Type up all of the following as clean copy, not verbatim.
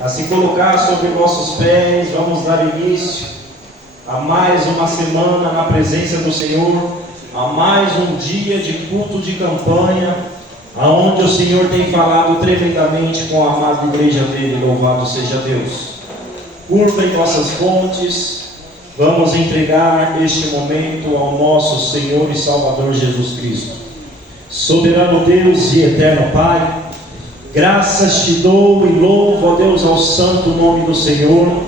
a se colocar sobre nossos pés. Vamos dar início a mais uma semana na presença do Senhor, a mais um dia de culto de campanha, aonde o Senhor tem falado tremendamente com a amada igreja dele. Louvado seja Deus. Curvem nossas fontes. Vamos entregar este momento ao nosso Senhor e Salvador Jesus Cristo. Soberano Deus e eterno Pai, graças te dou e louvo, ó Deus, ao santo nome do Senhor.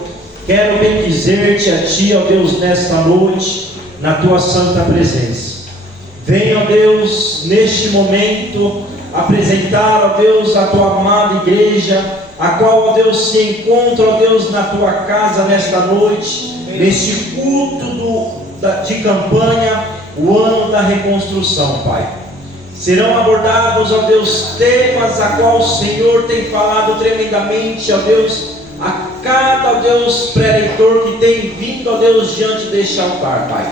Quero bendizer-te a ti, ó Deus, nesta noite, na tua santa presença. Venha, ó Deus, neste momento, apresentar, ó Deus, a tua amada igreja, a qual, ó Deus, se encontra, ó Deus, na tua casa nesta noite, neste culto de campanha, o ano da reconstrução, Pai. Serão abordados, ó Deus, temas a qual o Senhor tem falado tremendamente, ó Deus, a cada, ó Deus, pré-leitor que tem vindo, ó Deus, diante deste altar, Pai.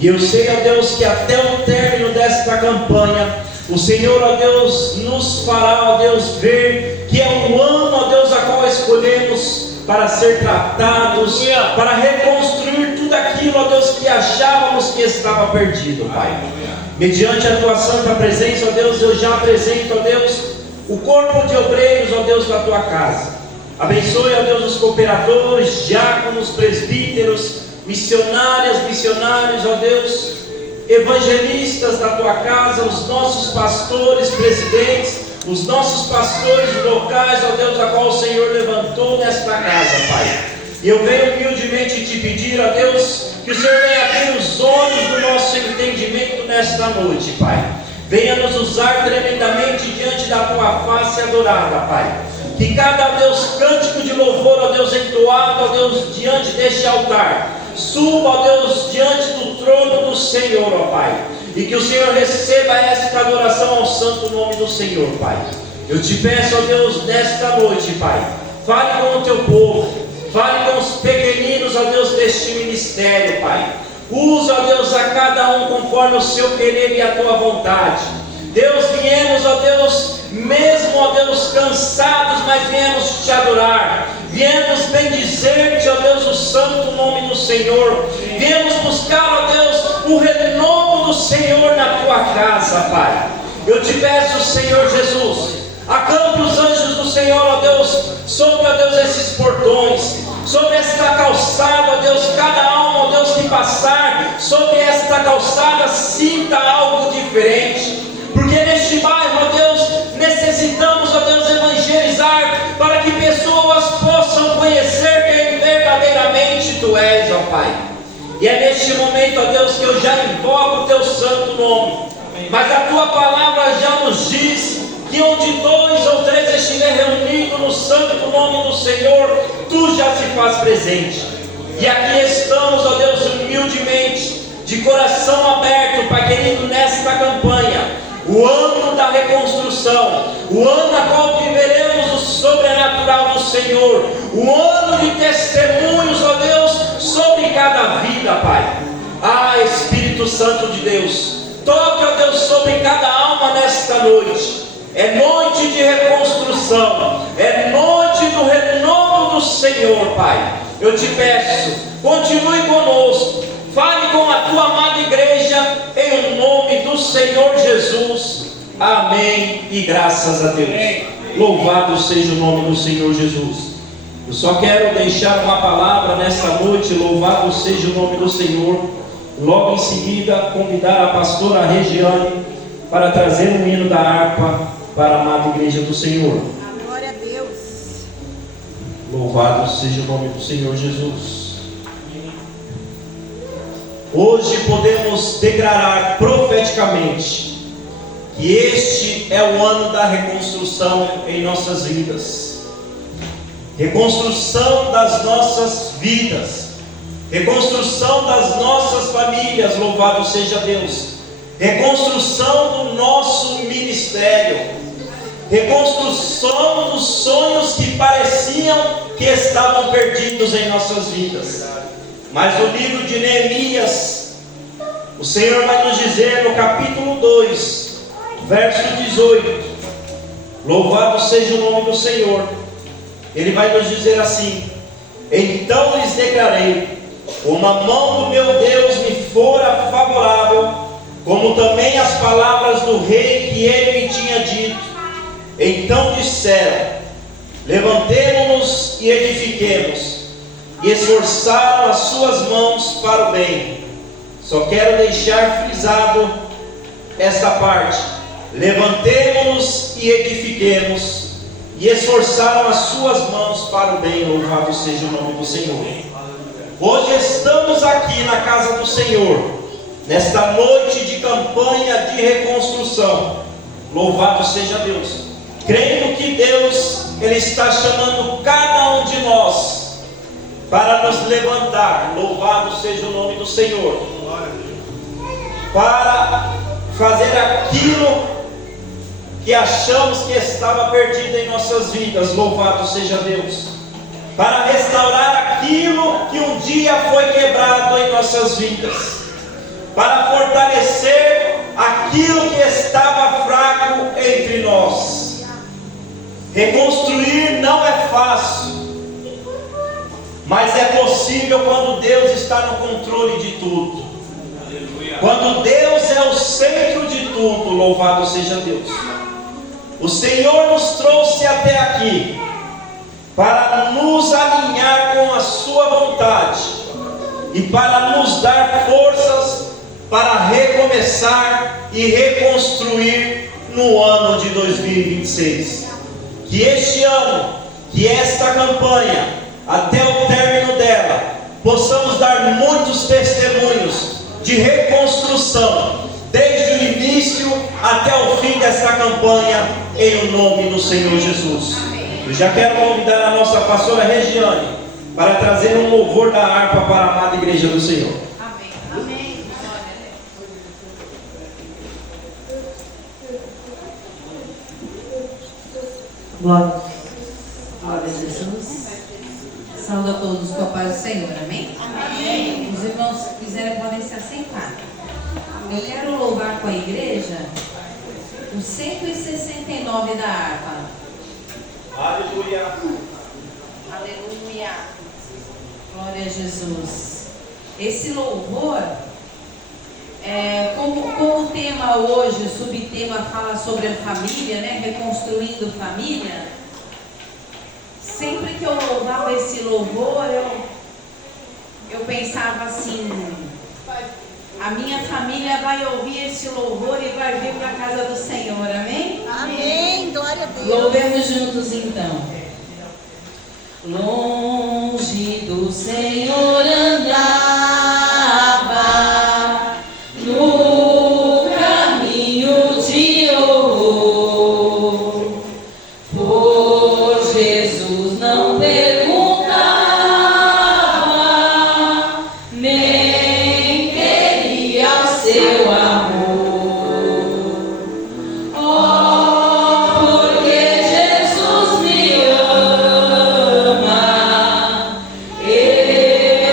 E eu sei, ó Deus, que até o término desta campanha, o Senhor, ó Deus, nos fará, ó Deus, ver que é um ano, ó Deus, a qual escolhemos para ser tratados, para reconstruir tudo aquilo, ó Deus, que achávamos que estava perdido, Pai. Mediante a tua santa presença, ó Deus, eu já apresento, ó Deus, o corpo de obreiros, ó Deus, da tua casa. Abençoe, ó Deus, os cooperadores, diáconos, presbíteros, missionárias, missionários, ó Deus, evangelistas da tua casa, os nossos pastores, presidentes, os nossos pastores locais, ó Deus, a qual o Senhor levantou nesta casa, Pai. E eu venho humildemente te pedir, ó Deus, que o Senhor venha abrir os olhos do nosso entendimento nesta noite, Pai. Venha nos usar tremendamente diante da tua face adorada, Pai. Que cada, Deus, cântico de louvor, ó Deus, entoado, ó Deus, diante deste altar, suba, ó Deus, diante do trono do Senhor, ó Pai. E que o Senhor receba esta adoração ao santo nome do Senhor, Pai. Eu te peço, ó Deus, nesta noite, Pai, fale com o teu povo, fale com os pequeninos, ó Deus, deste ministério, Pai. Usa, ó Deus, a cada um conforme o seu querer e a tua vontade. Deus, viemos, ó Deus, mesmo, ó Deus, cansados, mas viemos te adorar. Viemos bendizer-te, ó Deus, o santo nome do Senhor. Viemos buscar, ó Deus, o renovo do Senhor na tua casa, Pai. Eu te peço, Senhor Jesus, acampe os anjos do Senhor, ó Deus, sobre, ó Deus, esses portões, sobre esta calçada, ó Deus, cada alma, ó Deus, que passar sobre esta calçada, sinta algo diferente. Porque neste bairro, ó Deus, necessitamos, ó Deus, evangelizar para que pessoas possam conhecer quem verdadeiramente Tu és, ó Pai. E é neste momento, ó Deus, que eu já invoco o Teu santo nome. Mas a Tua palavra já nos diz que onde 2 ou 3 estiver reunido no santo nome do Senhor, Tu já se faz presente. E aqui estamos, ó Deus, humildemente, de coração aberto, Pai querido, nesta campanha, o ano da reconstrução, o ano a qual viveremos o sobrenatural do Senhor, o ano de testemunhos, ó Deus, sobre cada vida, Pai. Ah, Espírito Santo de Deus, toque, ó Deus, sobre cada alma nesta noite. É noite de reconstrução, é noite do renovo do Senhor, Pai. Eu te peço, continue conosco, fale com a tua amada igreja, em nome do Senhor Jesus. Amém e graças a Deus. Louvado seja o nome do Senhor Jesus. Eu só quero deixar uma palavra nesta noite. Louvado seja o nome do Senhor. Logo em seguida, convidar a pastora Regiane para trazer um hino da harpa para a amada igreja do Senhor. Glória a Deus. Louvado seja o nome do Senhor Jesus. Hoje podemos declarar profeticamente que este é o ano da reconstrução em nossas vidas. Reconstrução das nossas vidas, reconstrução das nossas famílias, louvado seja Deus. Reconstrução do nosso ministério, reconstrução dos sonhos que pareciam que estavam perdidos em nossas vidas. Mas o livro de Neemias, o Senhor vai nos dizer no capítulo 2, verso 18: louvado seja o nome do Senhor. ele vai nos dizer assim: então lhes declarei, como a mão do meu Deus me fora favorável, como também as palavras do rei que ele me tinha dito. Então disseram: levantemo-nos e edifiquemos, e esforçaram as suas mãos para o bem. Só quero deixar frisado esta parte: levantemo-nos e edifiquemos, e esforçaram as suas mãos para o bem. Louvado seja o nome do Senhor. Hoje estamos aqui na casa do Senhor, nesta noite de campanha de reconstrução. Louvado seja Deus. Crendo que Deus, Ele está chamando cada um de nós para nos levantar. Louvado seja o nome do Senhor. Para fazer aquilo que achamos que estava perdido em nossas vidas. Louvado seja Deus. Para restaurar aquilo que um dia foi quebrado em nossas vidas. Para fortalecer aquilo que estava fraco entre nós. Reconstruir não é fácil, mas é possível quando Deus está no controle de tudo. Quando Deus é o centro de tudo. Louvado seja Deus. O Senhor nos trouxe até aqui para nos alinhar com a sua vontade e para nos dar forças para recomeçar e reconstruir no ano de 2026. Que este ano, que esta campanha, até o término dela, possamos dar muitos testemunhos de reconstrução, desde o início até o fim desta campanha, em o nome do Senhor Jesus. Eu já quero convidar a nossa pastora Regiane para trazer um louvor da harpa para a amada igreja do Senhor. Amém. Amém. Glória a Jesus. Saúde a todos com a paz do Senhor. Amém? Amém. Os irmãos que quiserem podem se assentar. Eu quero louvar com a igreja o 169 da harpa. Aleluia. Aleluia. Glória a Jesus. Esse louvor, como o tema hoje, o subtema fala sobre a família, né? Reconstruindo família. Sempre que eu louvava esse louvor, eu pensava assim: a minha família vai ouvir esse louvor e vai vir para a casa do Senhor. Amém? Amém. Glória a Deus. Louvemos juntos então. Longe do Senhor andava, no caminho de horror, por Jesus não perguntava, nem queria o seu amor. Porque Jesus me ama, Ele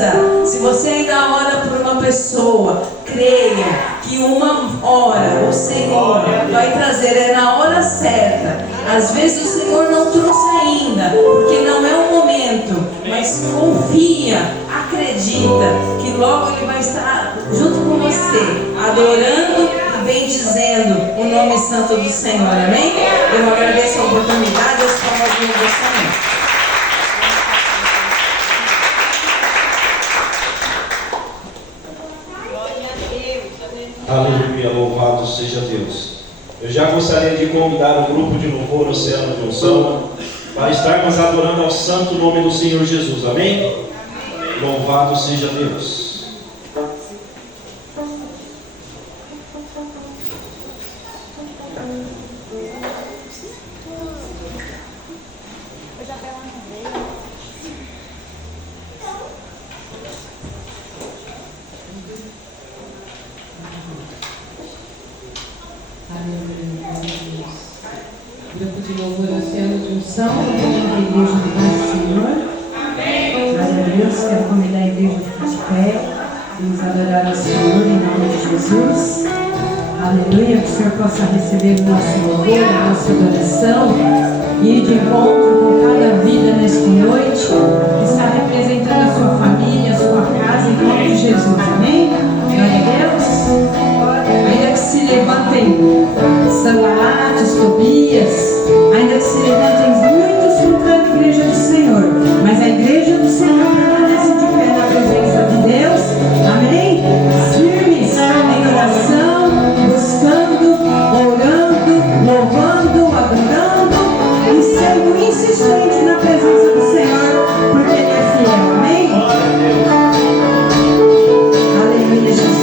desista. Se você ainda ora por uma pessoa, creia que uma hora o Senhor vai trazer, é na hora certa. Às vezes o Senhor não trouxe ainda, porque não é o momento, mas confia, acredita que logo Ele vai estar junto com você, adorando e bendizendo o nome santo do Senhor, amém? Eu agradeço a oportunidade, as palmas de Senhor. Aleluia, louvado seja Deus. Eu já gostaria de convidar o grupo de louvor Oceano de Unção para estarmos adorando ao santo nome do Senhor Jesus, amém? Louvado seja Deus. Grupo de louvor Oceano de Unção, a igreja do Pai Senhor. Amém. Glória a Deus, quero convidar a igreja a ficar de pé. Vamos adorar ao Senhor em nome de Jesus. Aleluia, que o Senhor possa receber o nosso louvor, a nossa adoração e ir de encontro com cada vida nesta noite que está representando a sua família, a sua casa, em nome de Jesus. Amém? Glória a Deus. Ainda que se levantem Sanbalates, Tobias, ainda que se levantem muitos contra a igreja do Senhor, mas a igreja do Senhor permanece de pé na presença de Deus, amém? Firmes em oração, buscando, orando, louvando, adorando e sendo insistentes na presença do Senhor, porque Ele é fiel, amém? Aleluia, Jesus.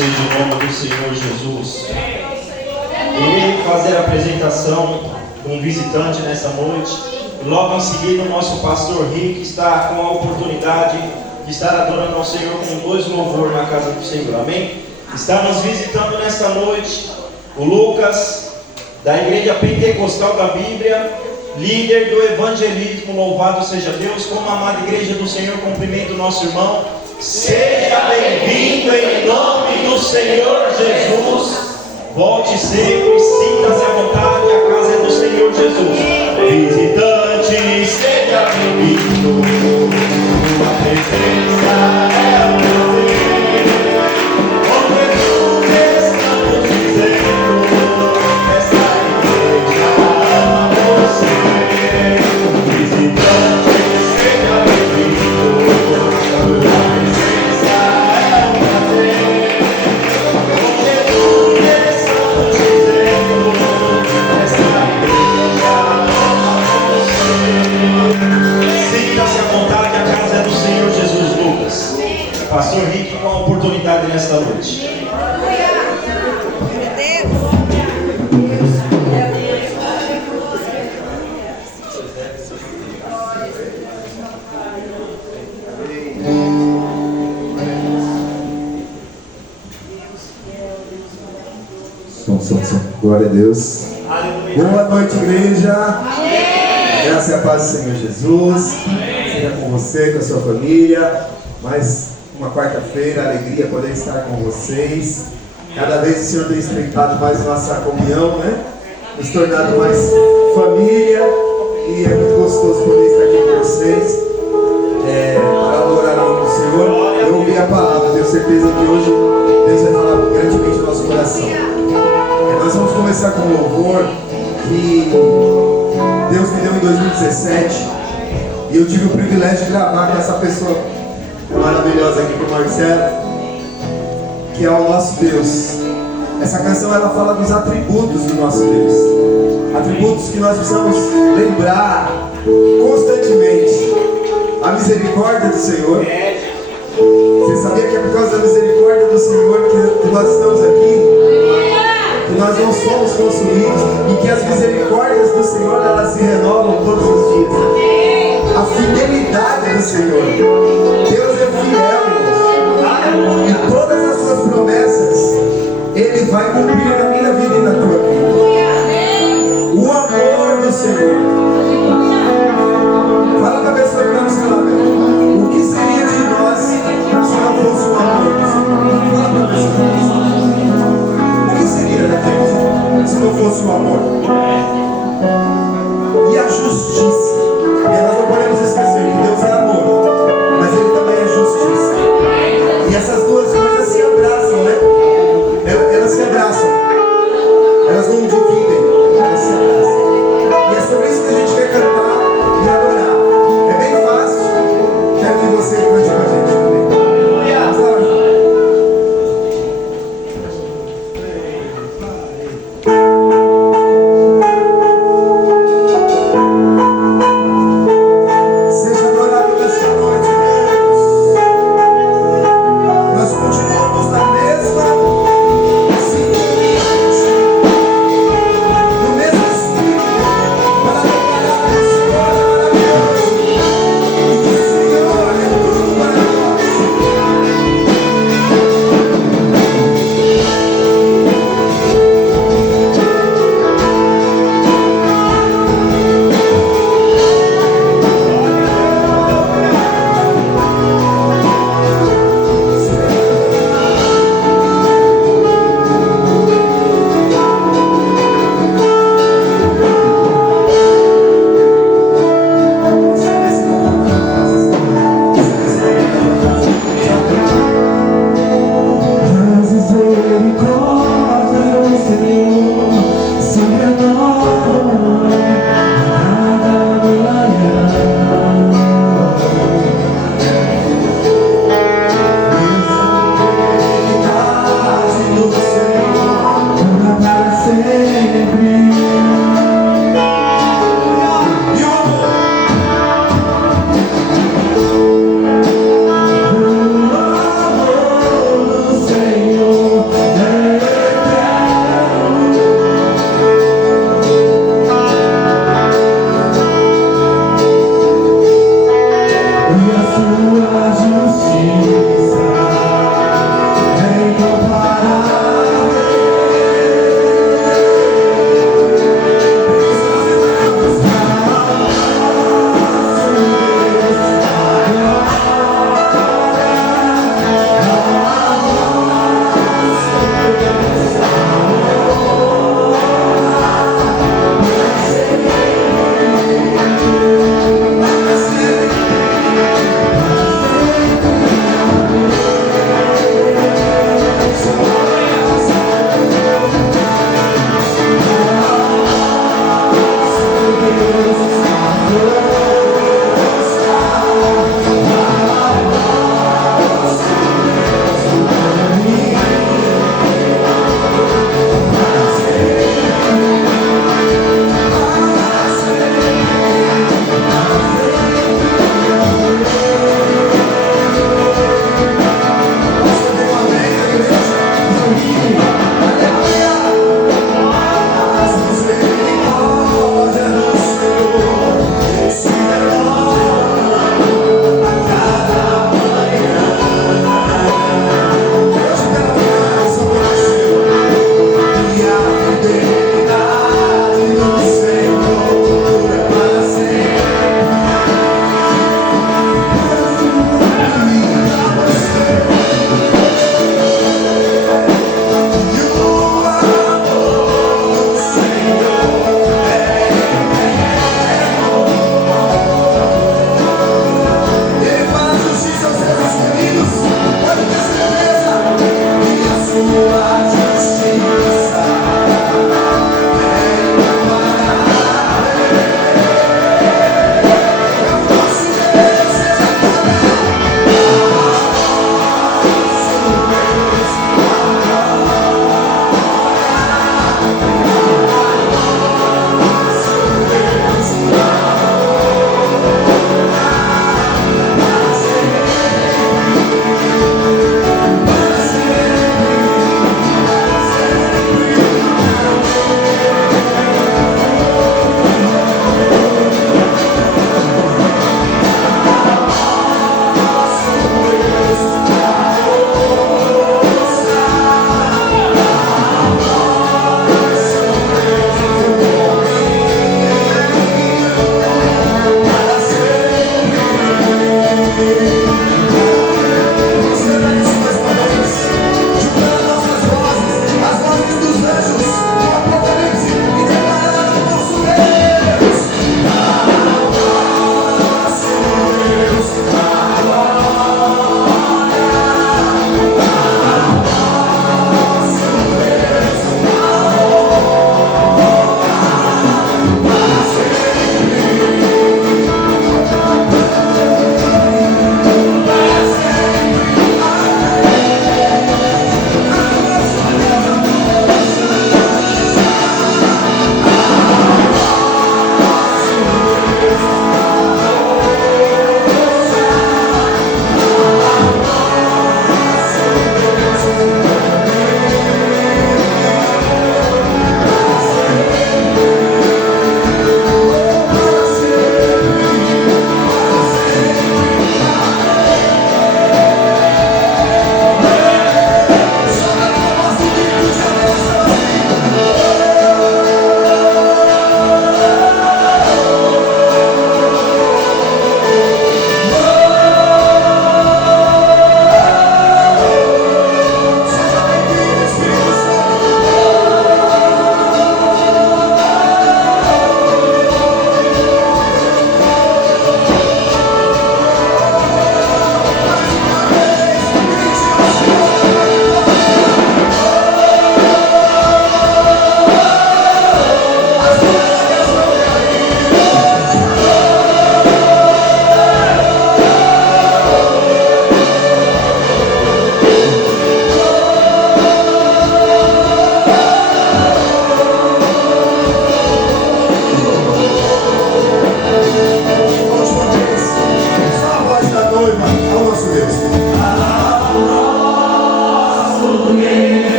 seja o nome do Senhor Jesus. Irei fazer a apresentação de um visitante nessa noite. E logo em seguida, o nosso pastor Rick está com a oportunidade de estar adorando ao Senhor com 2 louvores na casa do Senhor. Amém? Está nos visitando nesta noite o Lucas, da Igreja Pentecostal da Bíblia, líder do evangelismo. Louvado seja Deus. Como a amada Igreja do Senhor, cumprimento o nosso irmão. Seja bem-vindo em nome do Senhor Jesus. Volte sempre, sinta-se à vontade, a casa é do Senhor Jesus. Visitante, seja bem-vindo. Sua presença é o poder. Onde tudo estamos dizendo, essa igreja ama você. Visitante, seja bem-vindo. Sua presença é o poder. Onde tudo estamos dizendo, essa igreja ama você. Sinta-se à vontade, a casa é do Senhor Jesus. Lucas, pastor Rick, com a oportunidade nesta noite. Som. Glória a Deus. Boa noite, igreja. Graça e a paz do Senhor Jesus. Seja com você, com a sua família. Mais uma quarta-feira, alegria poder estar com vocês. Cada vez o Senhor tem estreitado mais nossa comunhão, né? Nos tornado mais família. E é muito gostoso poder estar aqui com vocês. Para adorar o nome do Senhor. Eu ouvi a palavra, tenho certeza que hoje Deus vai falar grandemente no nosso coração. Nós vamos começar com um louvor que Deus me deu em 2017 e eu tive o privilégio de gravar com essa pessoa maravilhosa aqui, com o Marcelo, que é o nosso Deus. Essa canção ela fala dos atributos do nosso Deus, atributos que nós precisamos lembrar constantemente. A misericórdia do Senhor. Você sabia que é por causa da misericórdia do Senhor que nós estamos aqui? Que nós não somos consumidos e que as misericórdias do Senhor elas se renovam todos os dias. A fidelidade do Senhor. Deus é fiel, irmãos. E todas as suas promessas Ele vai cumprir na minha vida e na tua vida. O amor do Senhor. Fala para a pessoa que está no seu lado. O que seria de nós se não fosse o amor do Senhor? Fala para a pessoa. Se não fosse o amor e a justiça, e nós não podemos esquecer que Deus é amor, mas Ele também é justiça, e essas duas coisas se abraçam, né? Elas se abraçam.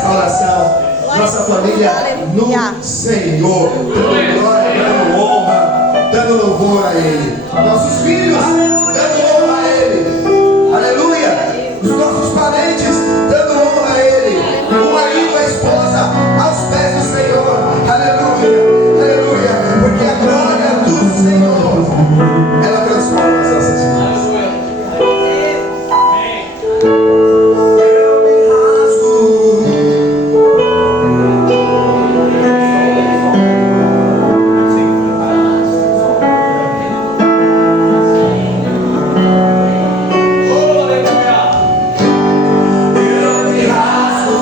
restauração. Nossa família no Senhor, dando glória, dando honra, dando louvor a Ele. Nossos filhos, dando honra a Ele. Aleluia. Os nossos parentes, dando honra a Ele. O marido, a esposa, aos pés do Senhor. Aleluia, aleluia. Porque a glória do Senhor, ela transforma as nossas vidas. Eu me rasgo. Eu me rasgo.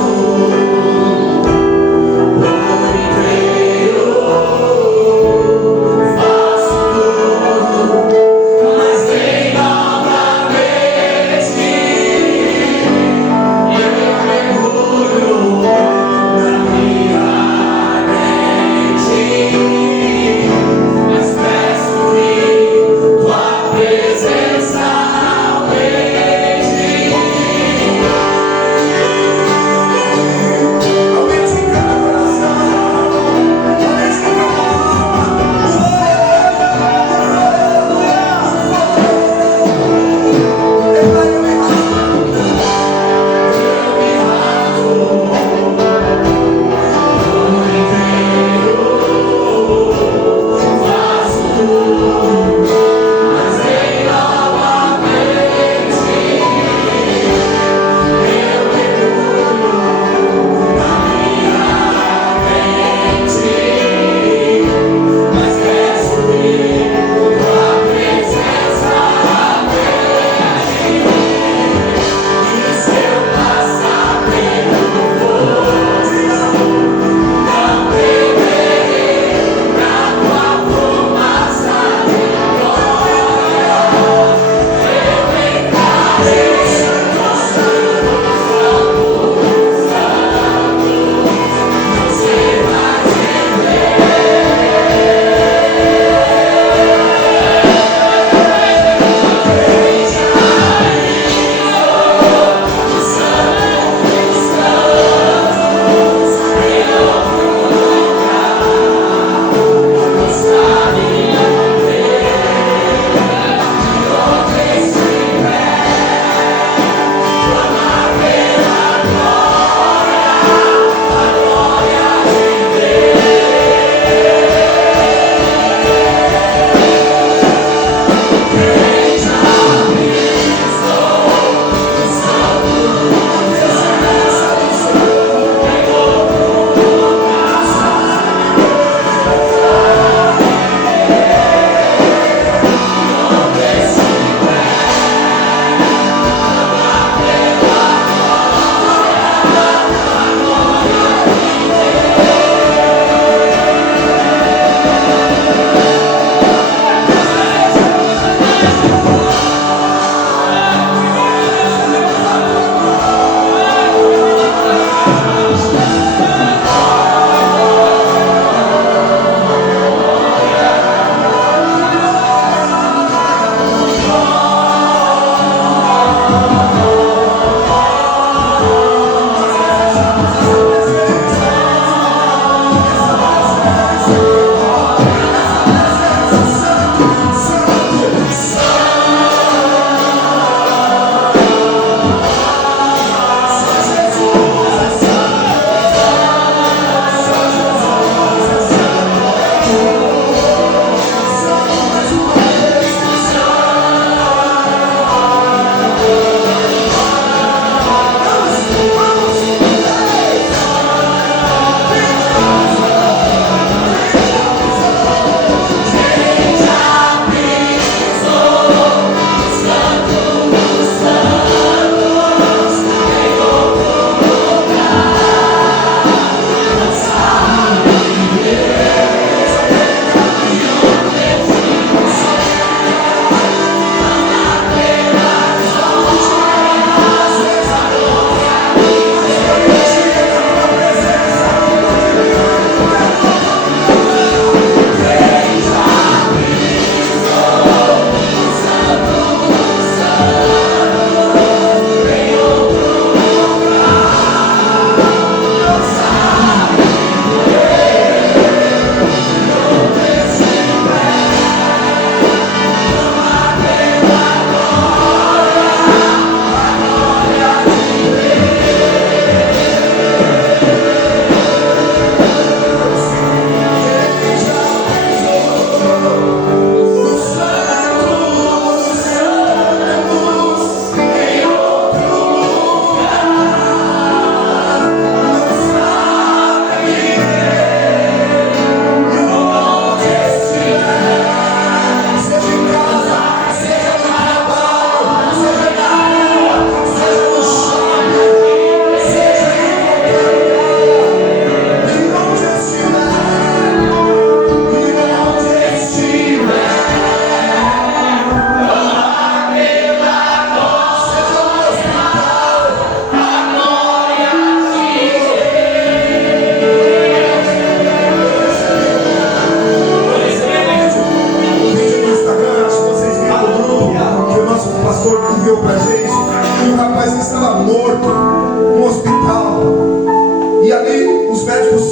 médicos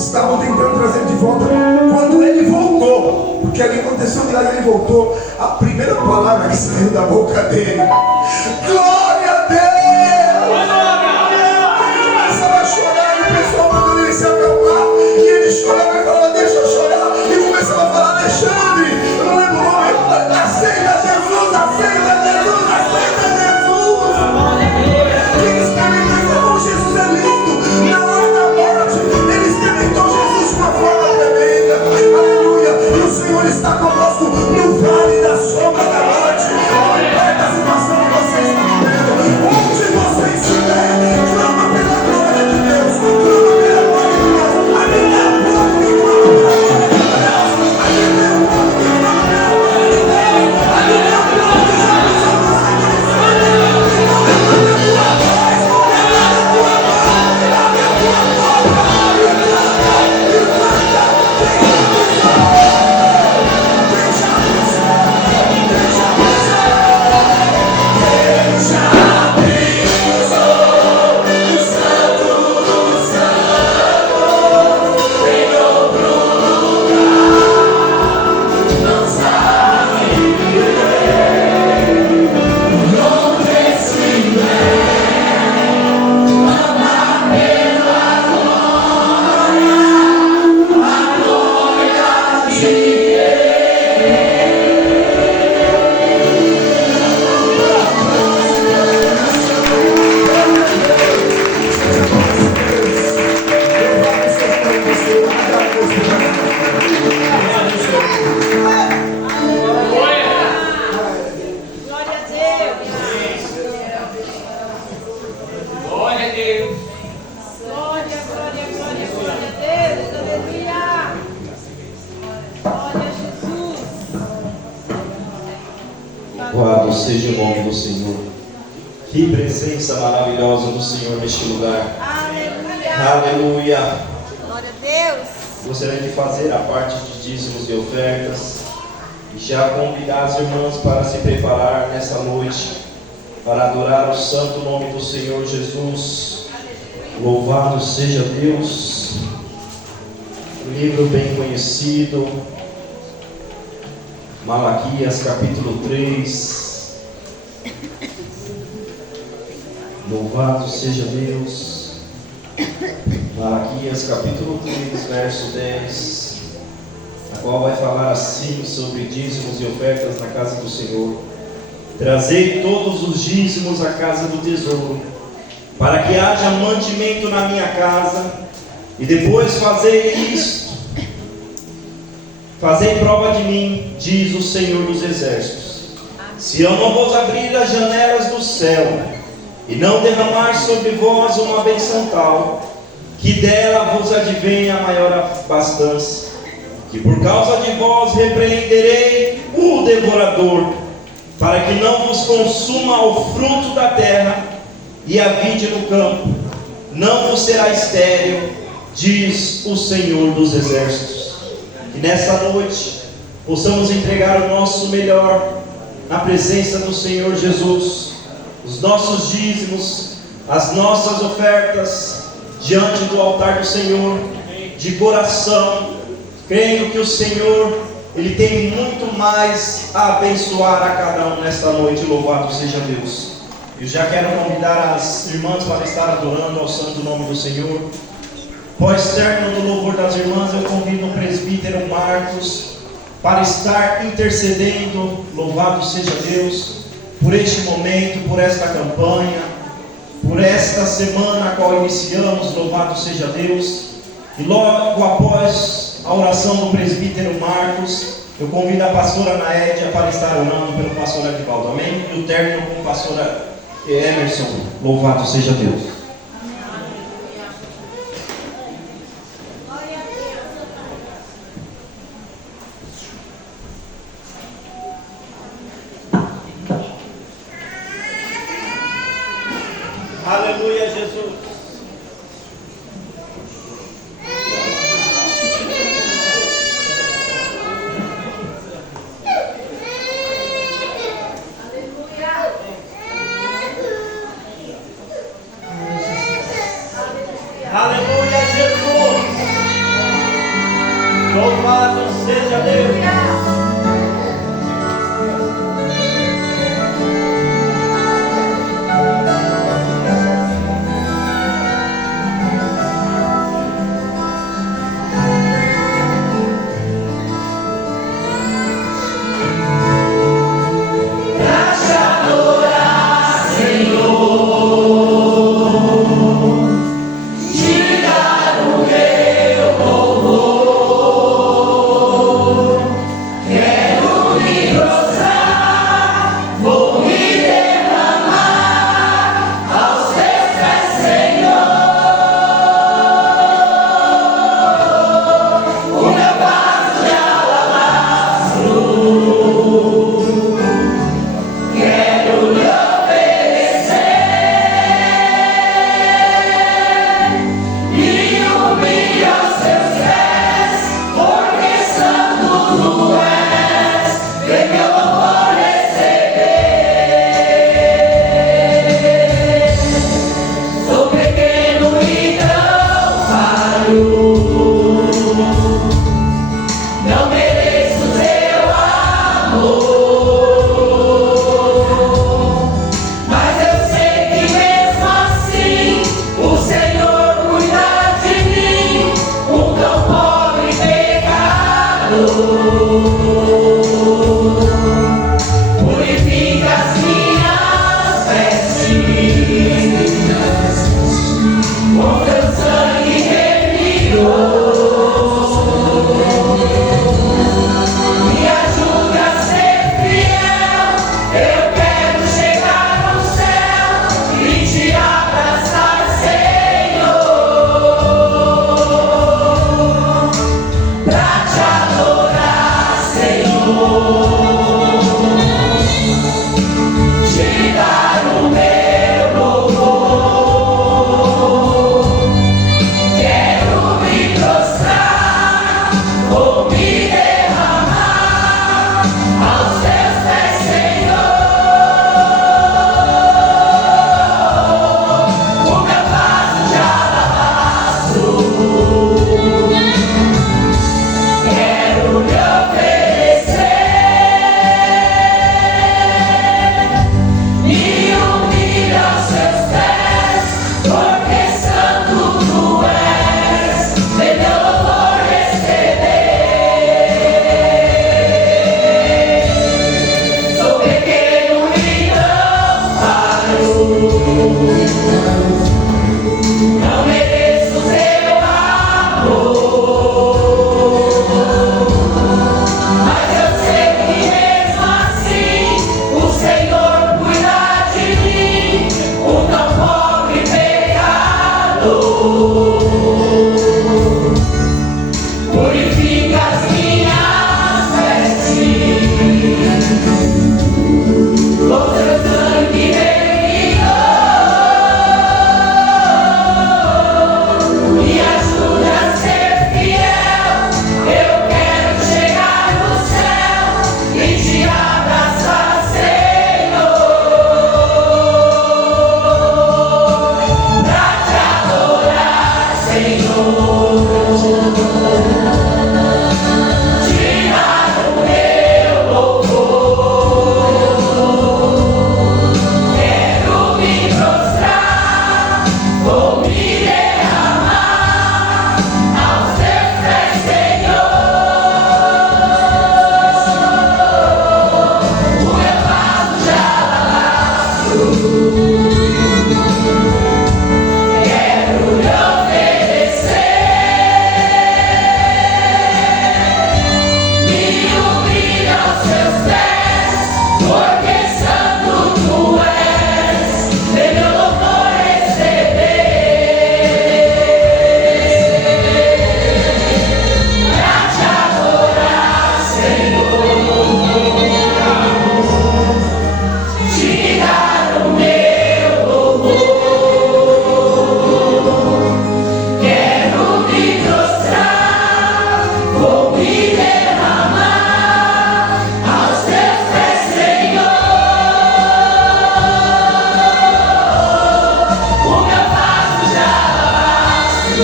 estavam tentando trazer de volta. Quando ele voltou, porque ali aconteceu um milagre, ele voltou, a primeira palavra que saiu da boca dele: glória a Deus! Ele começava a chorar e o pessoal mandando ele se acalmar. E ele chorava e falava: deixa eu chorar. E começava a falar: Alexandre, eu não lembro o nome, aceita Jesus, aceita Jesus, aceita Jesus. Quem experimenta com Jesus é lindo. Na hora da morte, ele experimentou Jesus de uma forma tremenda. Aleluia. E o Senhor está conosco no vale da sombra da morte. Não importa a situação que você está vivendo, onde você estiver, clama pela glória de Deus, clama pela glória de Deus. A minha povo que clama pela glória de Deus, a minha povo que clama pela glória de Deus, a minha povo que já pisou na santa do Senhor. Então levanta a tua voz, levanta a tua mão, abre a tua boca e canta, deixa a visão, deixa a visão, deixa a visão, deixa a visão, o santo dos santos, venham pro lugar, não sabe viver, não precisa amar pela glória de Deus. Glória a Deus. Glória a Deus. Glória, glória, glória, glória a Deus. Aleluia. Glória a Jesus. Louvado seja o nome do Senhor. Que presença maravilhosa do Senhor neste lugar. Aleluia. Aleluia. Glória a Deus. Gostaria de fazer a parte de dízimos e ofertas e já convidar as irmãs para se preparar nesta noite para adorar o santo nome do Senhor Jesus. Louvado seja Deus. Um livro bem conhecido, Malaquias capítulo 3. Louvado seja Deus. Malaquias capítulo 3, verso 10, a qual vai falar assim sobre dízimos e ofertas na casa do Senhor. Trazei todos os dízimos à casa do tesouro, para que haja mantimento na minha casa, e depois fazei isto. Fazei prova de mim, diz o Senhor dos Exércitos, se eu não vos abrir as janelas do céu, e não derramar sobre vós uma benção tal, que dela vos advenha a maior abastança, que por causa de vós repreenderei o devorador, para que não vos consuma o fruto da terra, e a vide no campo não vos será estéril, diz o Senhor dos Exércitos. Que nessa noite possamos entregar o nosso melhor na presença do Senhor Jesus, os nossos dízimos, as nossas ofertas, diante do altar do Senhor, de coração, crendo que o Senhor, Ele tem muito mais a abençoar a cada um nesta noite. Louvado seja Deus. Eu já quero convidar as irmãs para estar adorando ao santo nome do Senhor. Pós-término do louvor das irmãs, eu convido o presbítero Marcos para estar intercedendo, louvado seja Deus, por este momento, por esta campanha, por esta semana a qual iniciamos, louvado seja Deus. E logo após a oração do presbítero Marcos, eu convido a pastora Naédia para estar orando pelo pastor Edivaldo, amém? E o término com o pastor Emerson, louvado seja Deus. Aleluia, Jesus. Glória a Jesus. Louvado seja Deus.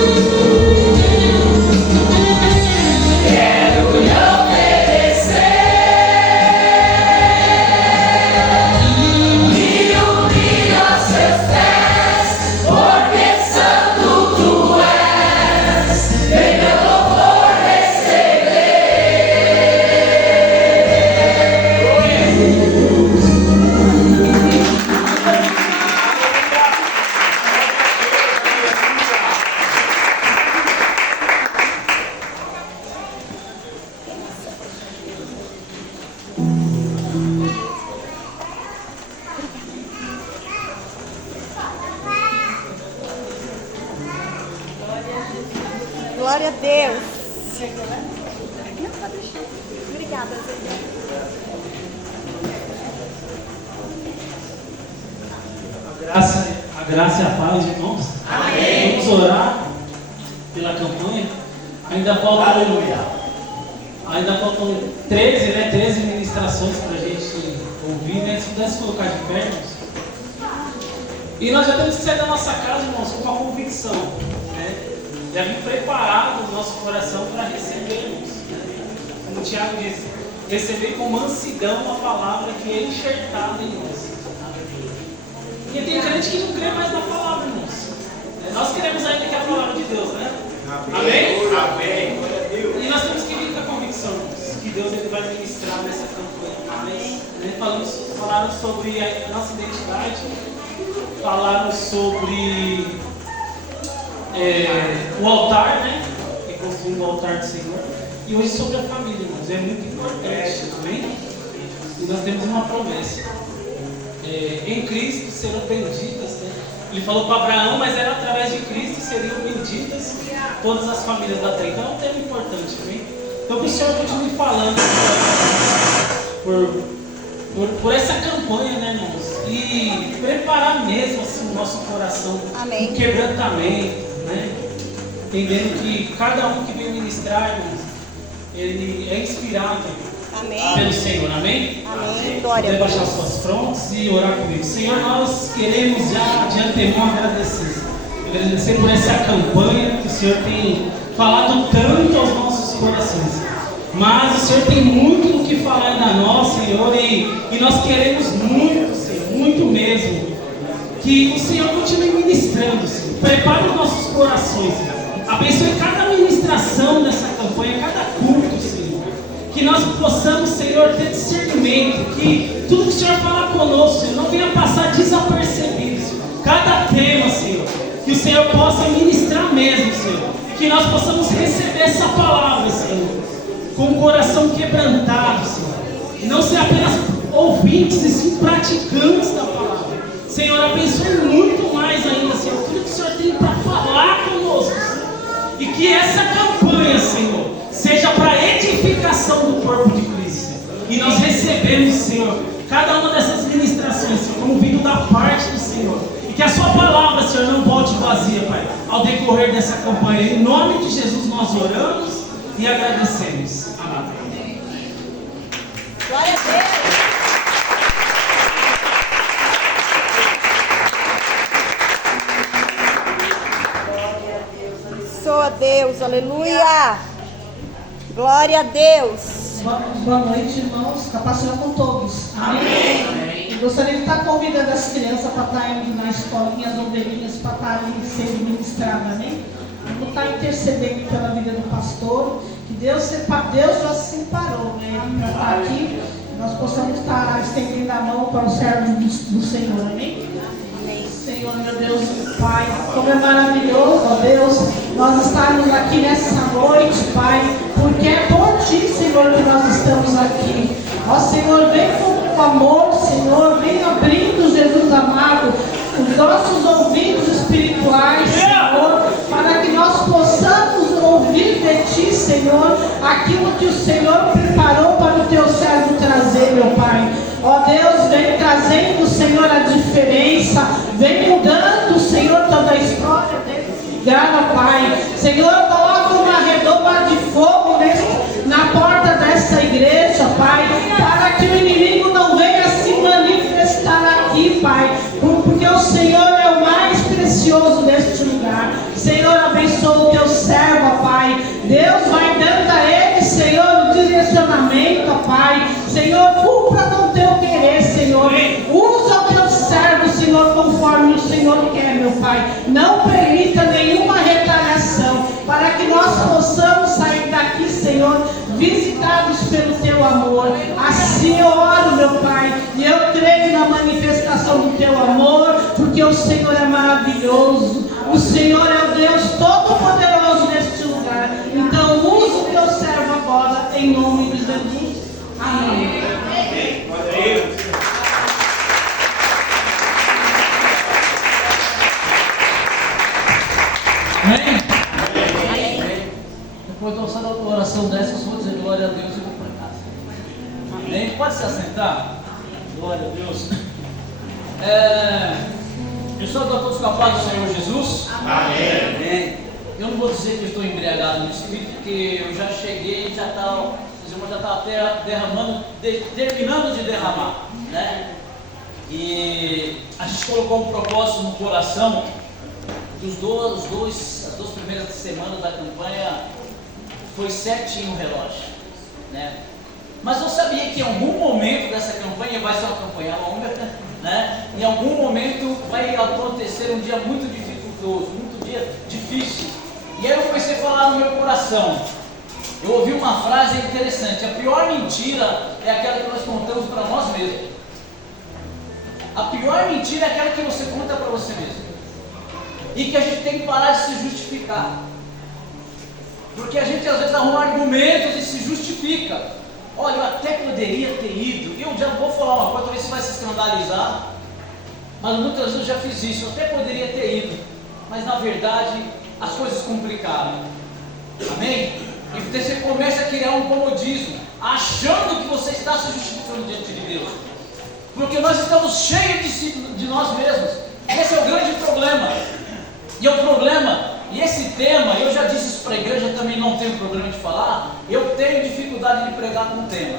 Jesus. Glória a Deus. Obrigada, Zé. A graça e a paz, irmãos. Amém. Vamos orar pela campanha. Ainda faltam 13 ministrações para a gente ouvir, né? Se pudesse colocar de pé, irmãos. E nós já temos que sair da nossa casa, irmãos, com uma convicção, né? Já vim preparado o nosso coração para recebermos, né? Como o Tiago disse, receber com mansidão a palavra que é enxertada em nós. E tem gente que não crê mais na palavra, irmãos. Nós queremos ainda que a palavra de Deus, né? Amém? Amém. E nós temos que vir com a convicção, irmãos, que Deus ele vai ministrar nessa campanha mais. Né? Falaram sobre a nossa identidade, falaram sobre o altar, né? E construir o altar do Senhor. E hoje sobre a família, irmãos. É muito importante, amém? E nós temos uma promessa. Em Cristo serão benditas, né? Ele falou para Abraão, mas era através de Cristo seriam benditas todas as famílias da terra. Então é um tema importante, amém? Então que o Senhor continue falando por essa campanha, né, irmãos? E preparar mesmo assim, o nosso coração, amém, um quebrantamento, né? Entendendo que cada um que vem ministrar, irmãos, ele é inspirado, amém, pelo Senhor, amém? Amém, glória a Deus. Baixar suas frontes e orar comigo. Senhor, nós queremos já de antemão agradecer por essa campanha que o Senhor tem falado tanto aos nossos corações. Mas o Senhor tem muito o que falar ainda nós, Senhor, e nós queremos muito, Senhor, muito mesmo, que o Senhor continue ministrando, Senhor. Prepare os nossos corações, Senhor. Abençoe cada ministração dessa campanha, cada culto, Senhor. Que nós possamos, Senhor, ter discernimento, que tudo que o Senhor fala conosco, Senhor, não venha passar desapercebido, Senhor. Cada tema, Senhor, que o Senhor possa ministrar mesmo, Senhor. Que nós possamos receber essa palavra, Senhor, com o coração quebrantado, Senhor. E não ser apenas ouvintes, e sim praticantes da palavra. Senhor, abençoe muito mais ainda, Senhor, tudo que o Senhor tem para falar conosco, Senhor. E que essa campanha, Senhor, seja para edificação do corpo de Cristo, Senhor. E nós recebemos, Senhor, cada uma dessas ministrações, Senhor, como vindo da parte do Senhor. E que a sua palavra, Senhor, não volte vazia, Pai, ao decorrer dessa campanha. Em nome de Jesus nós oramos e agradecemos. Amém. Glória a Deus. Abençoa a Deus, aleluia. Glória a Deus. Boa noite, irmãos. Capacidade com todos. Amém. Gostaria de estar convidando as crianças para estar indo na escolinha, as ovelhinhas, para estarem sendo ministradas, amém? Vamos estar intercedendo pela vida do pastor, que Deus já se separou, né? Para estar aqui, nós possamos estar estendendo a mão para os servos do Senhor, amém? Senhor, meu Deus, Pai, como é maravilhoso, ó Deus, nós estarmos aqui nessa noite, Pai, porque é por Ti, Senhor, que nós estamos aqui. Ó Senhor, vem com amor, Senhor, vem abrindo, Jesus amado, os nossos ouvidos espirituais, Senhor, para que nós possamos ouvir de Ti, Senhor, aquilo que o Senhor preparou para o Teu servo trazer, meu Pai. Ó Deus, vem trazendo, Senhor, a diferença, vem mudando, Senhor, toda a história desse lugar, Pai. Senhor, coloca uma redoma de fogo na porta dessa igreja, Pai, para que o inimigo não venha se manifestar aqui, Pai, porque o Senhor é o mais precioso deste lugar. Senhor, abençoa o Teu servo, Pai. Deus vai dando a ele, Senhor, o direcionamento, Pai. Senhor, cumpra com o Teu querer, Senhor. Usa o Teu servo, Senhor, conforme o Senhor quer, meu Pai. Não permita nenhuma retaliação, para que nós possamos sair daqui, Senhor, visitados pelo Teu amor. Assim eu oro, meu Pai, e eu creio na manifestação do Teu amor, porque o Senhor é maravilhoso. O Senhor é o Deus Todo-Poderoso neste lugar. Então, usa o Teu servo agora, em nome de Jesus. Amém. Amém? oração dessa, eu vou dizer glória a Deus e vou para casa. Amém? Pode se assentar? Glória a Deus. Eu saúdo a todos com a paz do Senhor Jesus. Amém. Eu não vou dizer que eu estou embriagado no Espírito, porque eu já cheguei e os irmãos já estão até derramando, terminando de derramar, né? E a gente colocou um propósito no coração dos as duas primeiras semanas da campanha, foi certinho o relógio, né? Mas eu sabia que em algum momento dessa campanha, vai ser uma campanha longa, né? Em algum momento vai acontecer um dia muito dificultoso, muito dia difícil. E aí eu comecei a falar no meu coração. Eu ouvi uma frase interessante: a pior mentira é aquela que nós contamos para nós mesmos. A pior mentira é aquela que você conta para você mesmo. E que a gente tem que parar de se justificar. Porque a gente às vezes arruma argumentos e se justifica. Olha, eu até poderia ter ido. Eu já vou falar uma coisa, talvez você vai se escandalizar. Mas muitas vezes eu já fiz isso. Eu até poderia ter ido. Mas na verdade as coisas complicaram. Amém? E você começa a criar um comodismo, achando que você está se justificando diante de Deus. Porque nós estamos cheios de nós mesmos. Esse é o grande problema. E o problema, e esse tema, eu já disse isso para a igreja, também não tenho problema de falar. Eu tenho dificuldade de pregar com o tema.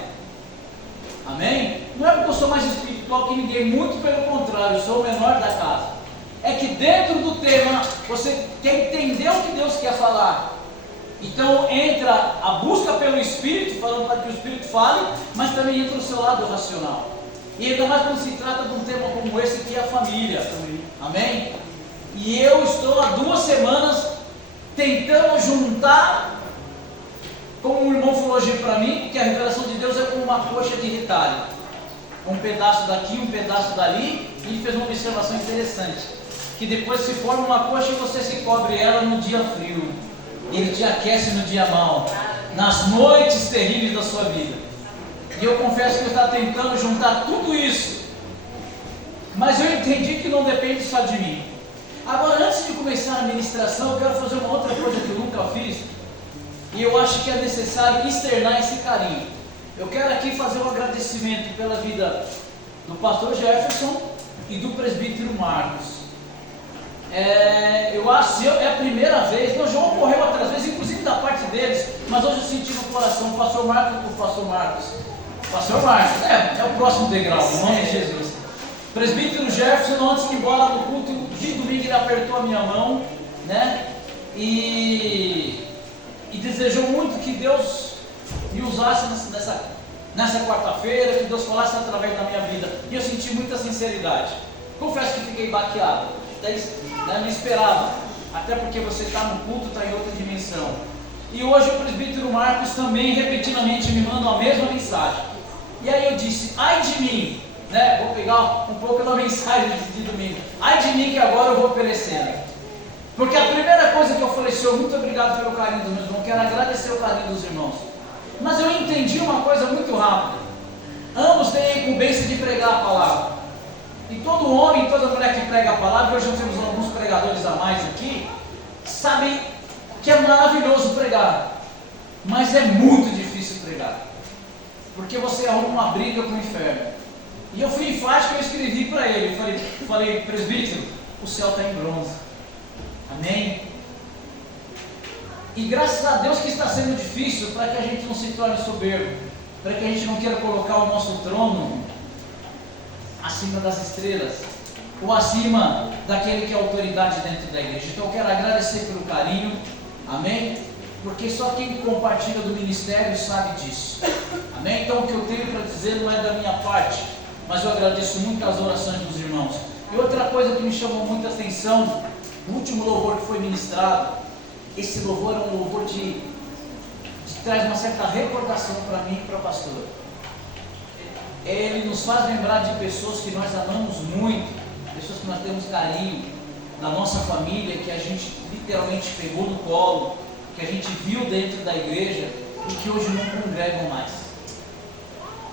Amém? Não é porque eu sou mais espiritual que ninguém, muito pelo contrário, eu sou o menor da casa. É que dentro do tema, você quer entender o que Deus quer falar. Então entra a busca pelo Espírito, falando para que o Espírito fale, mas também entra o seu lado racional. E ainda mais quando se trata de um tema como esse, que é a família. Amém? E eu estou há 2 semanas tentando juntar, como o irmão falou hoje para mim, que a revelação de Deus é como uma coxa de retalho. Um pedaço daqui, um pedaço dali, e ele fez uma observação interessante, que depois se forma uma coxa e você se cobre ela no dia frio. Ele te aquece no dia mau, nas noites terríveis da sua vida. E eu confesso que eu estava tentando juntar tudo isso, mas eu entendi que não depende só de mim. Agora, antes de começar a ministração, eu quero fazer uma outra coisa que eu nunca fiz, e eu acho que é necessário externar esse carinho. Eu quero aqui fazer um agradecimento pela vida do pastor Jefferson e do presbítero Marcos. Eu acho que é a primeira vez, já ocorreu outras vezes, inclusive da parte deles, mas hoje eu senti no coração, o pastor Marcos, é o próximo degrau, em nome de Jesus. Presbítero Jefferson, antes de ir embora no culto de domingo, ele apertou a minha mão, né? E desejou muito que Deus me usasse nessa quarta-feira, que Deus falasse através da minha vida. E eu senti muita sinceridade. Confesso que fiquei baqueado, não esperava, até porque você está no culto, está em outra dimensão. E hoje o presbítero Marcos também repetidamente me manda a mesma mensagem. E aí eu disse: ai de mim, né? Vou pegar um pouco da mensagem de domingo. Ai de mim, que agora eu vou perecendo. Porque a primeira coisa que eu falei: Senhor, muito obrigado pelo carinho dos meus irmãos, quero agradecer o carinho dos irmãos. Mas eu entendi uma coisa muito rápida: ambos têm a incumbência de pregar a palavra. E todo homem, toda mulher que prega a palavra, hoje nós temos alguns pregadores a mais aqui, sabem que é maravilhoso pregar, mas é muito difícil pregar, porque você arruma uma briga com o inferno. E eu fui enfático, eu escrevi para ele, falei: presbítero, o céu está em bronze. Amém? E graças a Deus que está sendo difícil, para que a gente não se torne soberbo, para que a gente não queira colocar o nosso trono acima das estrelas, ou acima daquele que é autoridade dentro da igreja. Então eu quero agradecer pelo carinho, amém? Porque só quem compartilha do ministério sabe disso, amém? Então o que eu tenho para dizer não é da minha parte, mas eu agradeço muito as orações dos irmãos. E outra coisa que me chamou muita atenção, o último louvor que foi ministrado, esse louvor é um louvor de traz uma certa recordação para mim e para o pastor. Ele nos faz lembrar de pessoas que nós amamos muito, pessoas que nós temos carinho, na nossa família, que a gente literalmente pegou no colo, que a gente viu dentro da igreja e que hoje não congregam mais.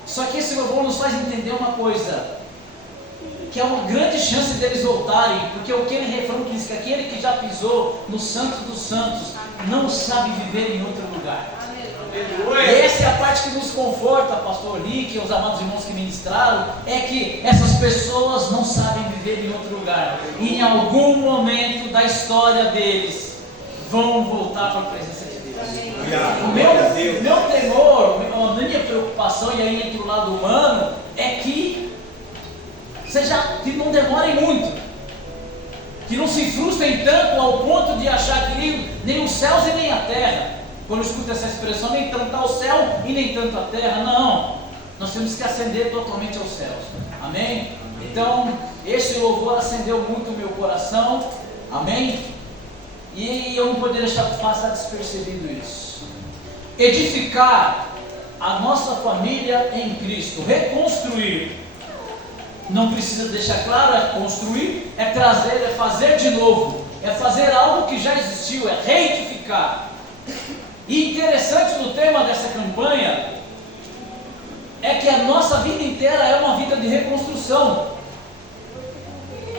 Só que esse louvor nos faz entender uma coisa, que é uma grande chance deles voltarem, porque aquele refrão que diz que aquele que já pisou no Santo dos Santos não sabe viver em outro lugar. E essa é a parte que nos conforta, pastor Rick e os amados irmãos que ministraram, é que essas pessoas não sabem viver em outro lugar. E em algum momento da história deles, vão voltar para a presença de Deus. O meu temor, a minha preocupação, e aí entra o lado humano, é que que não demorem muito, que não se frustrem tanto ao ponto de achar que nem os céus e nem a terra. Quando eu escuto essa expressão, nem tanto ao céu e nem tanto a terra, não. Nós temos que ascender totalmente aos céus. Amém? Então, esse louvor acendeu muito o meu coração. Amém? E eu não poderia deixar passar despercebido isso. Edificar a nossa família em Cristo, reconstruir. Não precisa deixar claro, é construir, é trazer, é fazer de novo, é fazer algo que já existiu, é reedificar. E interessante no tema dessa campanha é que a nossa vida inteira é uma vida de reconstrução.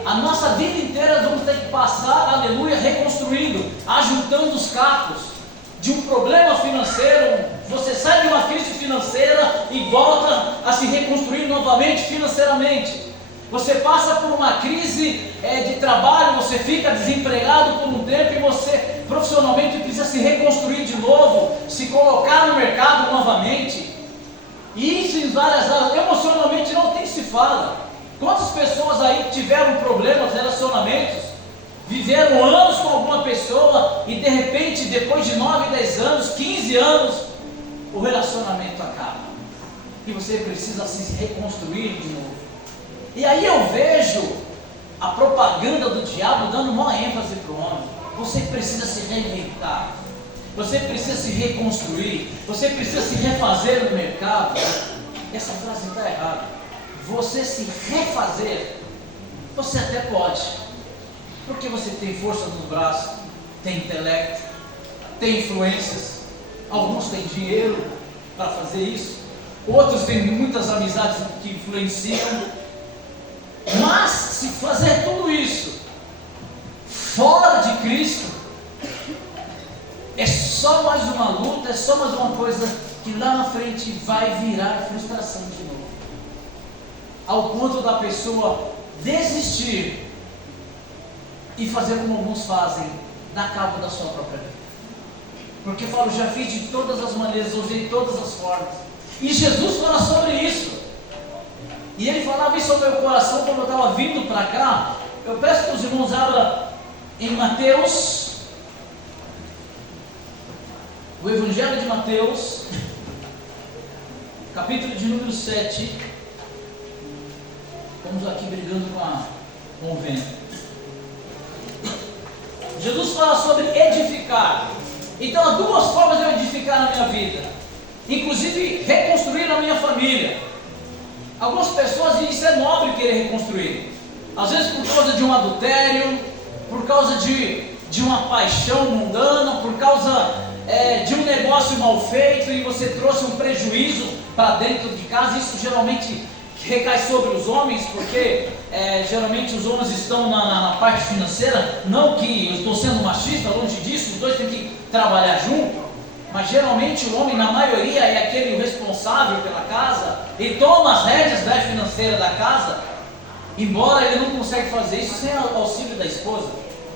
A nossa vida inteira vamos ter que passar, aleluia, reconstruindo, ajuntando os cacos de um problema financeiro. Você sai de uma crise financeira e volta a se reconstruir novamente financeiramente. Você passa por uma crise de trabalho, você fica desempregado por um tempo e você profissionalmente precisa se reconstruir de novo, se colocar no mercado novamente. E isso em várias áreas, emocionalmente não tem se fala. Quantas pessoas aí tiveram problemas, relacionamentos, viveram anos com alguma pessoa e de repente, depois de 9, 10 anos, 15 anos, o relacionamento acaba. E você precisa se reconstruir de novo. E aí eu vejo a propaganda do diabo dando maior ênfase para o homem. Você precisa se reinventar. Você precisa se reconstruir. Você precisa se refazer no mercado. Essa frase está errada. Você se refazer, você até pode. Porque você tem força nos braços, tem intelecto, tem influências. Alguns têm dinheiro para fazer isso. Outros têm muitas amizades que influenciam. Mas se fazer tudo isso fora de Cristo, é só mais uma luta, é só mais uma coisa que lá na frente vai virar frustração de novo, ao ponto da pessoa desistir e fazer como alguns fazem, dar cabo da sua própria vida. Porque eu falo, já fiz de todas as maneiras, usei todas as formas. E Jesus fala sobre isso. E ele falava isso ao meu coração quando eu estava vindo para cá. Eu peço que os irmãos abram em Mateus, o Evangelho de Mateus, capítulo de número 7. Estamos aqui brigando com o vento. Jesus fala sobre edificar. Então há duas formas de eu edificar na minha vida, inclusive reconstruir a minha família. Algumas pessoas dizem que isso é nobre querer reconstruir, às vezes por causa de um adultério, por causa de uma paixão mundana, por causa de um negócio mal feito e você trouxe um prejuízo para dentro de casa. Isso geralmente recai sobre os homens, porque geralmente os homens estão na parte financeira. Não que eu estou sendo machista, longe disso, os dois têm que trabalhar junto. Mas geralmente o homem, na maioria, é aquele responsável pela casa, ele toma as rédeas da financeira da casa, embora ele não consegue fazer isso sem auxílio da esposa,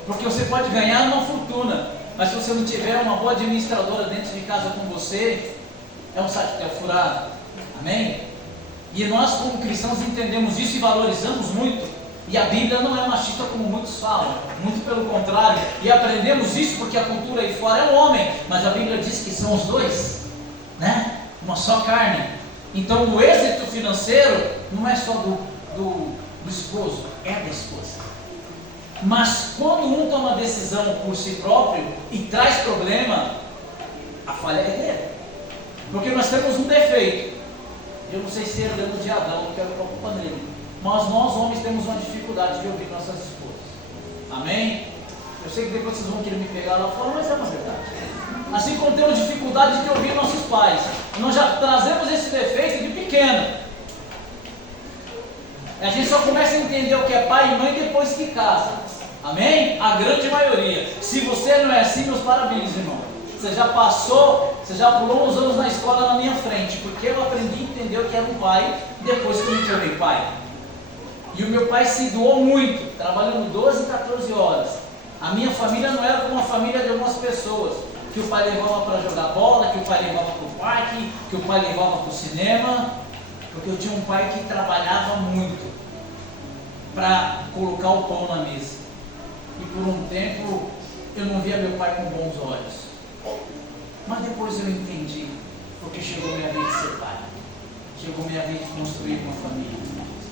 porque você pode ganhar uma fortuna, mas se você não tiver uma boa administradora dentro de casa com você, é um saquetel furado. Amém? E nós como cristãos entendemos isso e valorizamos muito. E a Bíblia não é machista como muitos falam, muito pelo contrário. E aprendemos isso porque a cultura aí fora é o homem, mas a Bíblia diz que são os dois, né? Uma só carne. Então o êxito financeiro não é só do esposo, é da esposa. Mas quando um toma decisão por si próprio e traz problema, a falha é dele. Porque nós temos um defeito. Eu não sei se herdamos de Adão, não quero culpa nele. Mas nós homens temos uma dificuldade de ouvir nossas esposas. Amém? Eu sei que depois vocês vão querer me pegar lá fora, mas é uma verdade. Assim como temos dificuldade de ouvir nossos pais. Nós já trazemos esse defeito de pequeno. A gente só começa a entender o que é pai e mãe depois que casa. Amém? A grande maioria. Se você não é assim, meus parabéns, irmão. Você já passou Você já pulou uns anos na escola na minha frente, porque eu aprendi a entender o que era um pai depois que eu me tornei pai. E o meu pai se doou muito, trabalhando 12, 14 horas. A minha família não era como a família de algumas pessoas, que o pai levava para jogar bola, que o pai levava para o parque, que o pai levava para o cinema, porque eu tinha um pai que trabalhava muito para colocar o pão na mesa. E por um tempo eu não via meu pai com bons olhos. Mas depois eu entendi, porque chegou minha vez de ser pai. Chegou minha vez de construir uma família.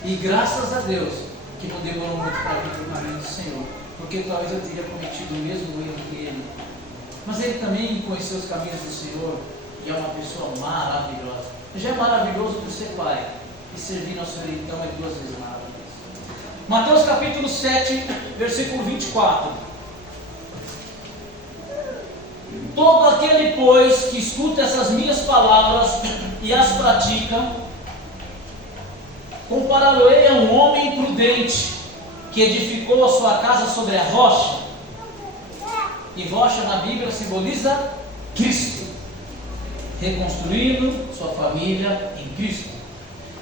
E graças a Deus que não demorou muito para vir para o caminho do Senhor, porque talvez eu teria cometido o mesmo erro que ele. Mas ele também conheceu os caminhos do Senhor e é uma pessoa maravilhosa. Já é maravilhoso por ser pai, e servir ao Senhor então é 2 vezes maravilhoso. Mateus capítulo 7, versículo 24. Todo aquele, pois, que escuta essas minhas palavras e as pratica, compará-lo-ei a um homem prudente que edificou a sua casa sobre a rocha. E rocha na Bíblia simboliza Cristo, reconstruindo sua família em Cristo.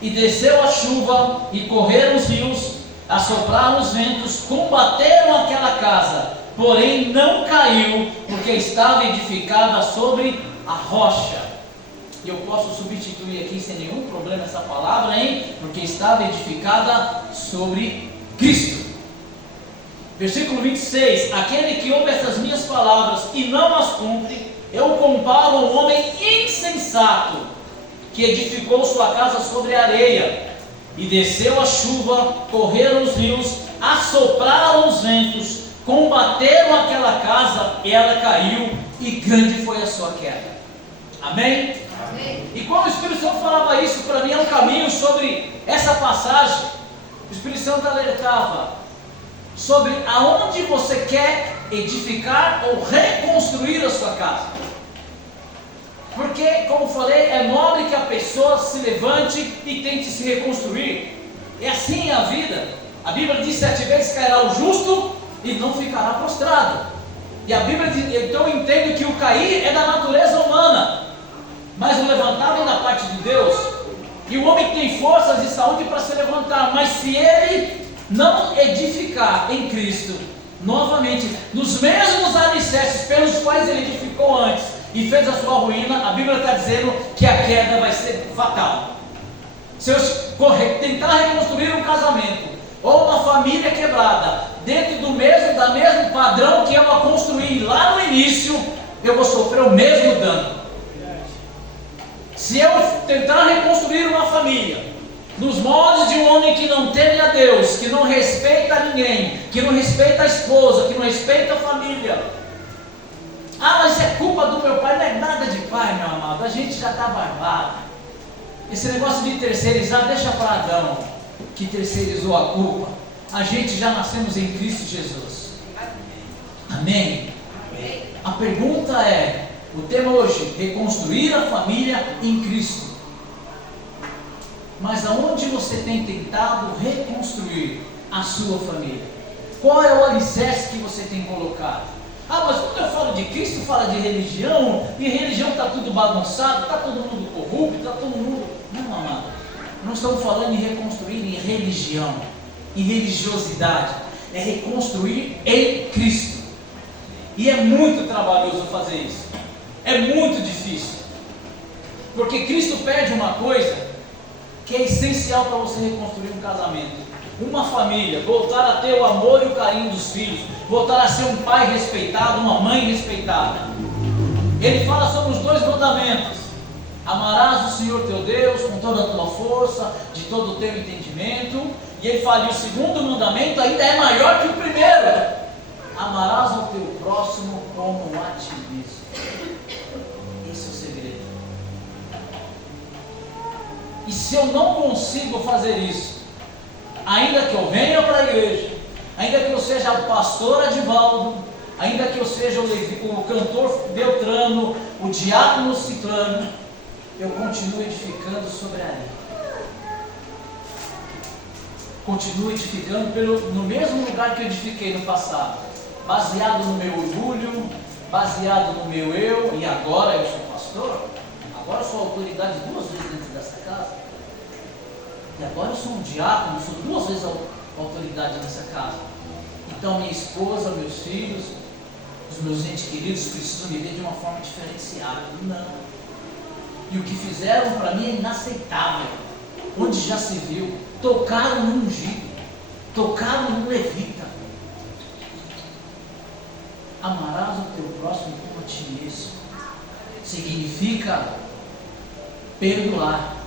E desceu a chuva, e correram os rios, assopraram os ventos, combateram aquela casa, porém não caiu, porque estava edificada sobre a rocha. E eu posso substituir aqui sem nenhum problema essa palavra, hein? Porque estava edificada sobre Cristo. Versículo 26. Aquele que ouve essas minhas palavras e não as cumpre, eu comparo a um homem insensato, que edificou sua casa sobre a areia, e desceu a chuva, correram os rios, assopraram os ventos, combateram aquela casa, e ela caiu, e grande foi a sua queda. Amém? Amém. E quando o Espírito Santo falava isso, para mim é um caminho sobre essa passagem. O Espírito Santo alertava sobre aonde você quer edificar ou reconstruir a sua casa. Porque, como falei, é nobre que a pessoa se levante e tente se reconstruir. É assim a vida. A Bíblia diz: 7 vezes cairá o justo e não ficará prostrado. E a Bíblia diz, então eu entendo que o cair é da natureza humana, mas o levantar vem da parte de Deus. E o homem tem forças e saúde para se levantar, mas se ele não edificar em Cristo, novamente, nos mesmos alicerces pelos quais ele edificou antes e fez a sua ruína, a Bíblia está dizendo que a queda vai ser fatal. Se eu tentar reconstruir um casamento ou uma família quebrada dentro do mesmo padrão que eu a construí lá no início, eu vou sofrer o mesmo dano. Se eu tentar reconstruir uma família nos moldes de um homem que não teme a Deus, que não respeita ninguém, que não respeita a esposa, que não respeita a família, mas é culpa do meu pai. Não é nada de pai, meu amado, a gente já está barbado. Esse negócio de terceirizar, deixa para Adão, que terceirizou a culpa. A gente já nascemos em Cristo Jesus. Amém? Amém. A pergunta é, o tema hoje, reconstruir a família em Cristo. Mas aonde você tem tentado reconstruir a sua família? Qual é o alicerce que você tem colocado? Mas quando eu falo de Cristo, fala de religião, e religião está tudo bagunçado, está todo mundo corrupto, está todo mundo... Não, amado, não estamos falando em reconstruir em religião, em religiosidade, é reconstruir em Cristo. E é muito trabalhoso fazer isso, é muito difícil, porque Cristo pede uma coisa que é essencial para você reconstruir um casamento, uma família, voltar a ter o amor e o carinho dos filhos, voltar a ser um pai respeitado, uma mãe respeitada. Ele fala sobre os 2 mandamentos: amarás o Senhor teu Deus com toda a tua força, de todo o teu entendimento. E ele fala, e o 2º mandamento ainda é maior que o primeiro: amarás ao teu próximo como a ti mesmo. Esse é o segredo. E se eu não consigo fazer isso, ainda que eu venha para a igreja, ainda que eu seja o pastor Adivaldo, ainda que eu seja o cantor Beltrano, o diácono Ciclano, eu continuo edificando sobre a areia. Continuo edificando no mesmo lugar que eu edifiquei no passado, baseado no meu orgulho, baseado no meu eu, e agora eu sou pastor. pastor, agora eu sou autoridade 2 vezes dentro dessa casa. E agora eu sou um diácono, sou 2 vezes autoridade nessa casa. Então minha esposa, meus filhos, os meus entes queridos precisam me ver de uma forma diferenciada. Não. E o que fizeram para mim é inaceitável. Onde já se viu, tocaram no ungido, tocaram no levita. Amarás o teu próximo como a ti mesmo. Significa perdoar.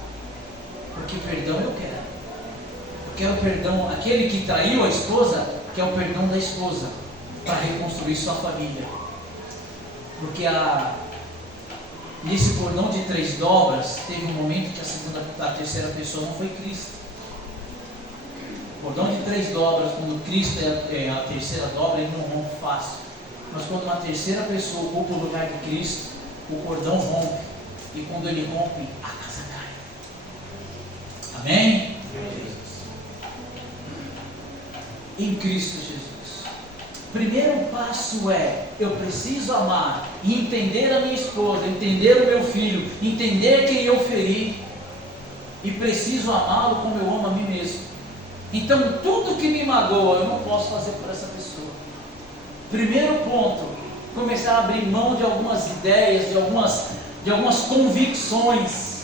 Porque perdão eu quero. Eu quero perdão. Aquele que traiu a esposa quer o perdão da esposa para reconstruir sua família. Porque nesse cordão de 3 dobras, teve um momento que a terceira pessoa não foi Cristo. O cordão de 3 dobras, quando Cristo é a terceira dobra, ele não rompe fácil. Mas quando uma terceira pessoa ocupa o lugar de Cristo, o cordão rompe. E quando ele rompe, a casa cai. Amém? Em Cristo Jesus. Primeiro passo é, eu preciso amar e entender a minha esposa, entender o meu filho, entender quem eu feri e preciso amá-lo como eu amo a mim mesmo. Então tudo que me magoa eu não posso fazer por essa pessoa. Primeiro ponto, começar a abrir mão de algumas ideias, de algumas convicções.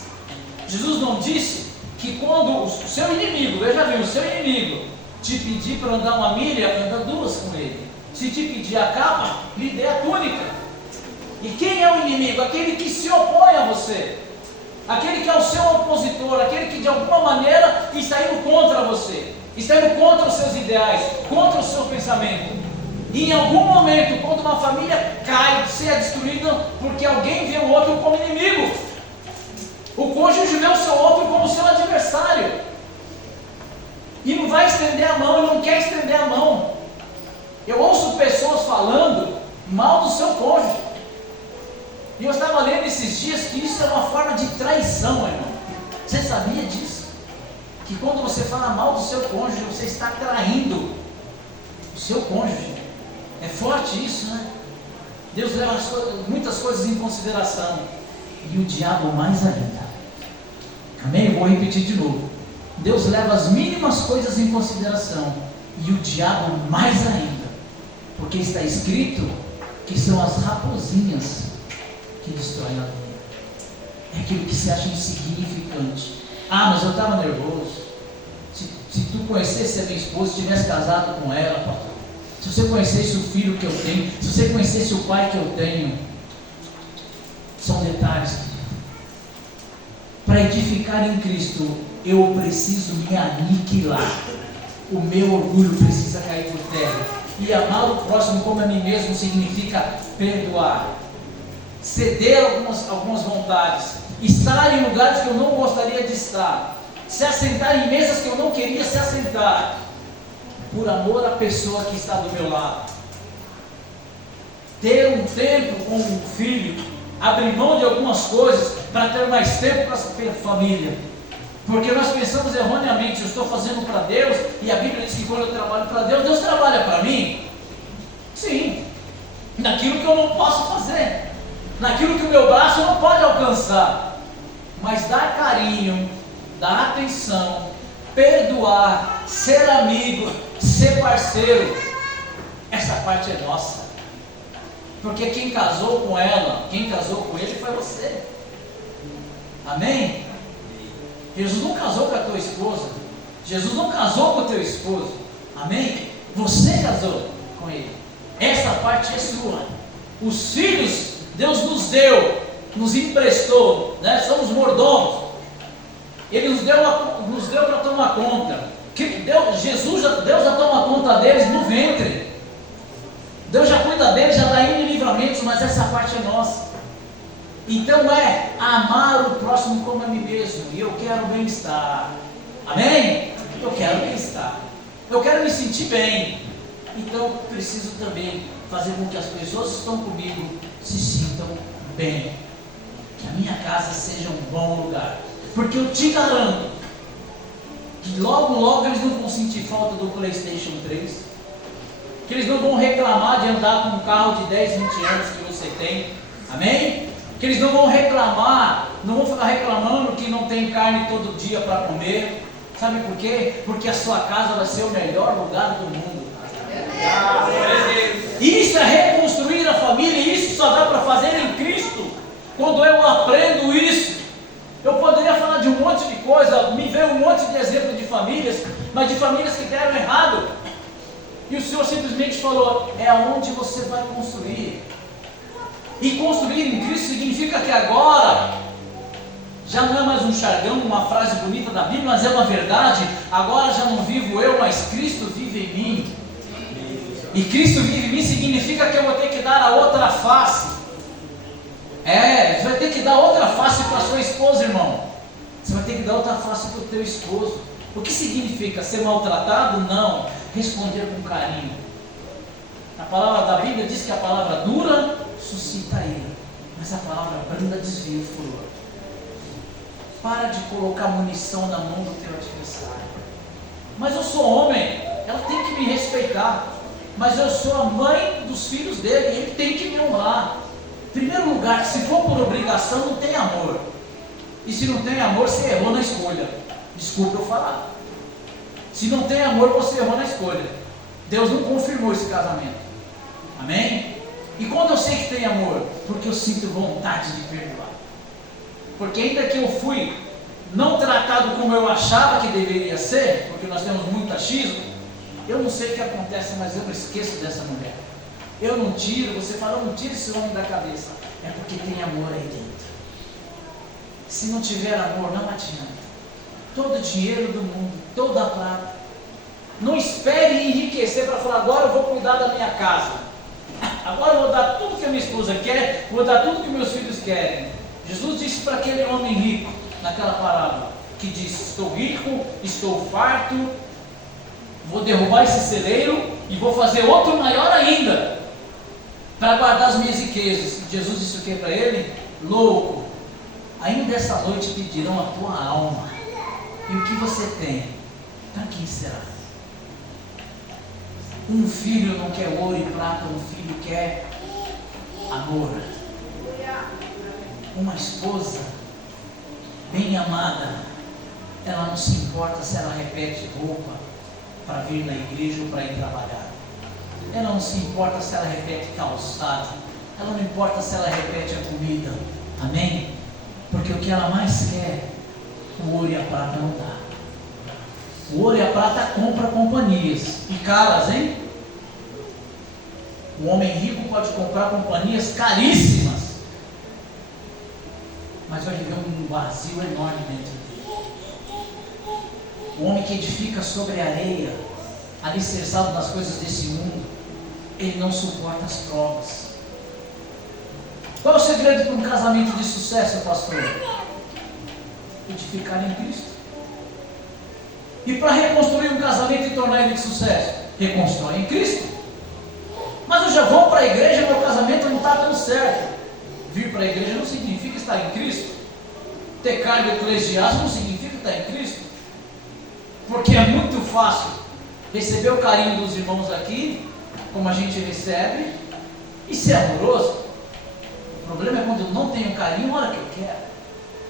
Jesus não disse que quando o seu inimigo, veja bem, o seu inimigo te pedir para andar 1 milha, anda 2 com ele. Se te pedir a capa, lhe dê a túnica. E quem é o inimigo? Aquele que se opõe a você, aquele que é o seu opositor, aquele que de alguma maneira está indo contra você, está indo contra os seus ideais, contra o seu pensamento. E em algum momento, quando uma família cai, se é destruída porque alguém vê o outro como inimigo, o cônjuge vê o seu outro como seu adversário e não vai estender a mão, e não quer estender a mão. Eu ouço pessoas falando mal do seu cônjuge. E eu estava lendo esses dias que isso é uma forma de traição, irmão. Você sabia disso? Que quando você fala mal do seu cônjuge, você está traindo o seu cônjuge. É forte isso, né? Deus leva muitas coisas em consideração. E o diabo mais ainda. Amém? Eu vou repetir de novo. Deus leva as mínimas coisas em consideração. E o diabo mais ainda. Porque está escrito que são as raposinhas que destroem a vida. É aquilo que se acha insignificante. Ah, mas eu estava nervoso. Se tu conhecesse a minha esposa, se tivesse casado com ela, pastor, se você conhecesse o filho que eu tenho, se você conhecesse o pai que eu tenho, são detalhes. Para edificar em Cristo, eu preciso me aniquilar. O meu orgulho precisa cair por terra. E amar o próximo como a mim mesmo significa perdoar, ceder algumas vontades, estar em lugares que eu não gostaria de estar, se assentar em mesas que eu não queria se assentar, por amor à pessoa que está do meu lado. Ter um tempo com um filho, abrir mão de algumas coisas para ter mais tempo para a família. Porque nós pensamos erroneamente, eu estou fazendo para Deus, e a Bíblia diz que quando eu trabalho para Deus, Deus trabalha para mim. Sim, naquilo que eu não posso fazer, naquilo que o meu braço não pode alcançar. Mas dar carinho, dar atenção, perdoar, ser amigo, ser parceiro, essa parte é nossa. Porque quem casou com ela, quem casou com ele foi você. Amém? Jesus não casou com a tua esposa. Jesus não casou com o teu esposo. Amém? Você casou com ele. Essa parte é sua. Os filhos, Deus nos deu, nos emprestou, né? Somos mordomos. Ele nos deu para tomar conta. Deus já toma conta deles no ventre. Deus já cuida deles, já dá em livramentos, mas essa parte é nossa. Então é amar o próximo como a mim mesmo. E eu quero bem-estar. Amém? Eu quero bem-estar. Eu quero me sentir bem. Então preciso também fazer com que as pessoas que estão comigo se sintam bem. Que a minha casa seja um bom lugar. Porque eu te garanto que logo eles não vão sentir falta do PlayStation 3. Que eles não vão reclamar de andar com um carro de 10, 20 anos que você tem. Amém? que eles não vão reclamar, não vão ficar reclamando que não tem carne todo dia para comer. Sabe por quê? Porque a sua casa vai ser o melhor lugar do mundo. Isso é reconstruir a família, e isso só dá para fazer em Cristo. Quando eu aprendo isso, eu poderia falar de um monte de coisa, me veio um monte de exemplo de famílias, mas de famílias que deram errado. E o Senhor simplesmente falou: é aonde você vai construir. E construir em Cristo significa que agora já não é mais um jargão, uma frase bonita da Bíblia, mas é uma verdade. Agora já não vivo eu, mas Cristo vive em mim. E Cristo vive em mim significa que eu vou ter que dar a outra face. Você vai ter que dar outra face para sua esposa, irmão. Você vai ter que dar outra face para o teu esposo. O que significa ser maltratado? Não. Responder com carinho. A palavra da Bíblia diz que a palavra dura suscita ira, mas a palavra branda desvia o furor. Para de colocar munição na mão do teu adversário. Mas eu sou homem, ela tem que me respeitar. Mas eu sou a mãe dos filhos dele, ele tem que me honrar. Em primeiro lugar, se for por obrigação, não tem amor. E se não tem amor, você errou na escolha. Desculpa eu falar. Se não tem amor, você errou na escolha. Deus não confirmou esse casamento. Amém? E quando eu sei que tem amor? Porque eu sinto vontade de perdoar. Porque ainda que eu fui não tratado como eu achava que deveria ser, porque nós temos muito achismo, eu não sei o que acontece, mas eu não esqueço dessa mulher. Eu não tiro, você fala, eu não tiro esse homem da cabeça. É porque tem amor aí dentro. Se não tiver amor, não adianta. Todo o dinheiro do mundo, toda a prata. Não espere enriquecer para falar, agora eu vou cuidar da minha casa. Agora eu vou dar tudo que a minha esposa quer, vou dar tudo que meus filhos querem. Jesus disse para aquele homem rico, naquela parábola, que disse, estou rico, estou farto, vou derrubar esse celeiro e vou fazer outro maior ainda, para guardar as minhas riquezas. E Jesus disse o que para ele? Louco, ainda essa noite pedirão a tua alma, e o que você tem, para quem será? Um filho não quer ouro e prata, um filho quer amor. Uma esposa bem amada, ela não se importa se ela repete roupa para vir na igreja ou para ir trabalhar. Ela não se importa se ela repete calçado. Ela não importa se ela repete a comida. Amém? Porque o que ela mais quer, o ouro e a prata não dá. O ouro e a prata compra companhias. E caras, hein? O homem rico pode comprar companhias caríssimas, mas vai viver um vazio enorme dentro dele. O homem que edifica sobre a areia, alicerçado nas coisas desse mundo, ele não suporta as provas. Qual é o segredo para um casamento de sucesso, pastor? Edificar em Cristo. E para reconstruir um casamento e tornar ele de sucesso, reconstrói em Cristo. Mas eu já vou para a igreja, meu casamento não está tão certo. Vir para a igreja não significa estar em Cristo. Ter cargo eclesiástico não significa estar em Cristo. Porque é muito fácil receber o carinho dos irmãos aqui, como a gente recebe, e ser amoroso. O problema é quando eu não tenho carinho na hora que eu quero.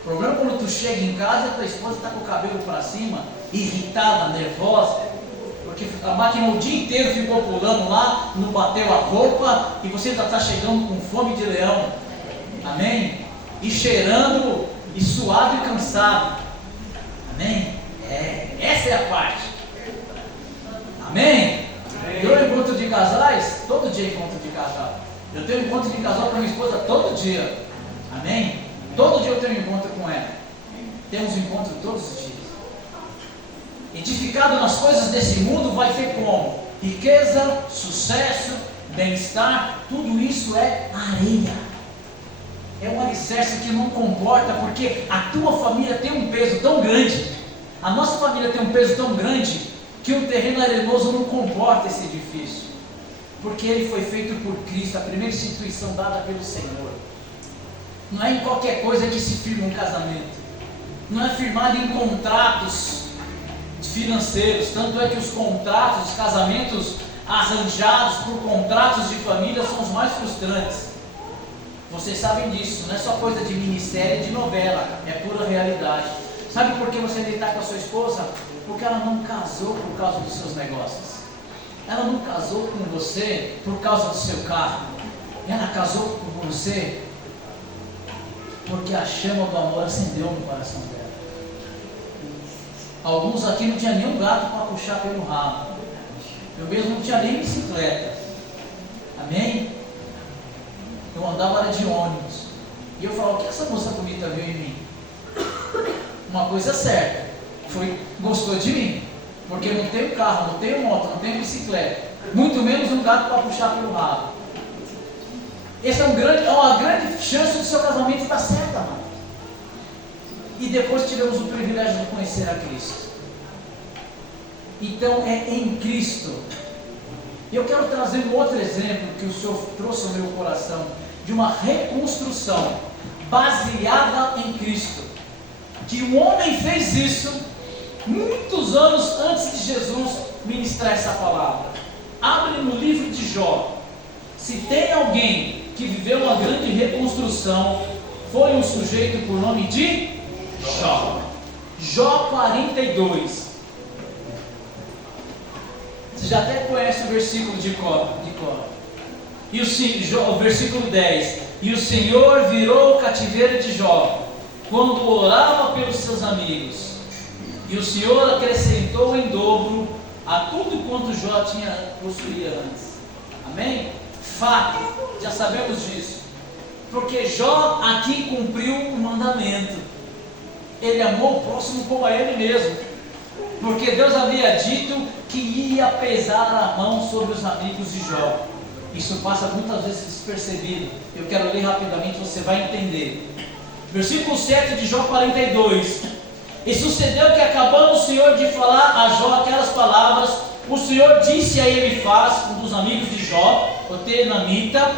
O problema é quando tu chega em casa e a tua esposa está com o cabelo para cima, irritada, nervosa, porque a máquina o dia inteiro ficou pulando lá, não bateu a roupa, e você já está chegando com fome de leão. Amém? E cheirando, e suado e cansado. Amém? Essa é a parte. Amém? Eu encontro de casais, todo dia encontro de casal. Eu tenho encontro de casal com a minha esposa todo dia. Amém? Todo dia eu tenho encontro com ela. Temos encontro todos os dias. Edificado nas coisas desse mundo vai ter como? Riqueza, sucesso, bem-estar, tudo isso é areia. É um alicerce que não comporta, porque a tua família tem um peso tão grande, a nossa família tem um peso tão grande, que o terreno arenoso não comporta esse edifício, porque ele foi feito por Cristo, a primeira instituição dada pelo Senhor. Não é em qualquer coisa que se firma um casamento, não é firmado em contratos financeiros, tanto é que os contratos, os casamentos arranjados por contratos de família são os mais frustrantes. Vocês sabem disso, não é só coisa de minissérie e de novela, é pura realidade. Sabe por que você ainda está com a sua esposa? Porque ela não casou por causa dos seus negócios. Ela não casou com você por causa do seu carro. Ela casou com você porque a chama do amor acendeu no coração dela. Alguns aqui não tinham nem um gato para puxar pelo rabo. Eu mesmo não tinha nem bicicleta. Amém? Eu andava de ônibus. E eu falava, o que essa moça bonita viu em mim? Uma coisa certa, gostou de mim. Porque eu não tenho carro, não tenho moto, não tenho bicicleta. Muito menos um gato para puxar pelo rabo. Essa é uma grande chance do seu casamento estar certo, amado. E depois tivemos o privilégio de conhecer a Cristo. Então é em Cristo. Eu quero trazer um outro exemplo que o Senhor trouxe ao meu coração, de uma reconstrução baseada em Cristo. Que um homem fez isso muitos anos antes de Jesus ministrar essa palavra. Abre no livro de Jó. Se tem alguém que viveu uma grande reconstrução, foi um sujeito por nome de Jó. Jó 42. Você já até conhece o versículo de cor. E o versículo 10. E o Senhor virou o cativeiro de Jó, quando orava pelos seus amigos. E o Senhor acrescentou em dobro a tudo quanto Jó possuía antes. Amém? Fato, já sabemos disso. Porque Jó aqui cumpriu o mandamento. Ele amou o próximo como a ele mesmo. Porque Deus havia dito que ia pesar a mão sobre os amigos de Jó. Isso passa muitas vezes despercebido. Eu quero ler rapidamente, você vai entender. Versículo 7 de Jó 42. E sucedeu que, acabando o Senhor de falar a Jó aquelas palavras, o Senhor disse a Elifaz, um dos amigos de Jó, o Temanita,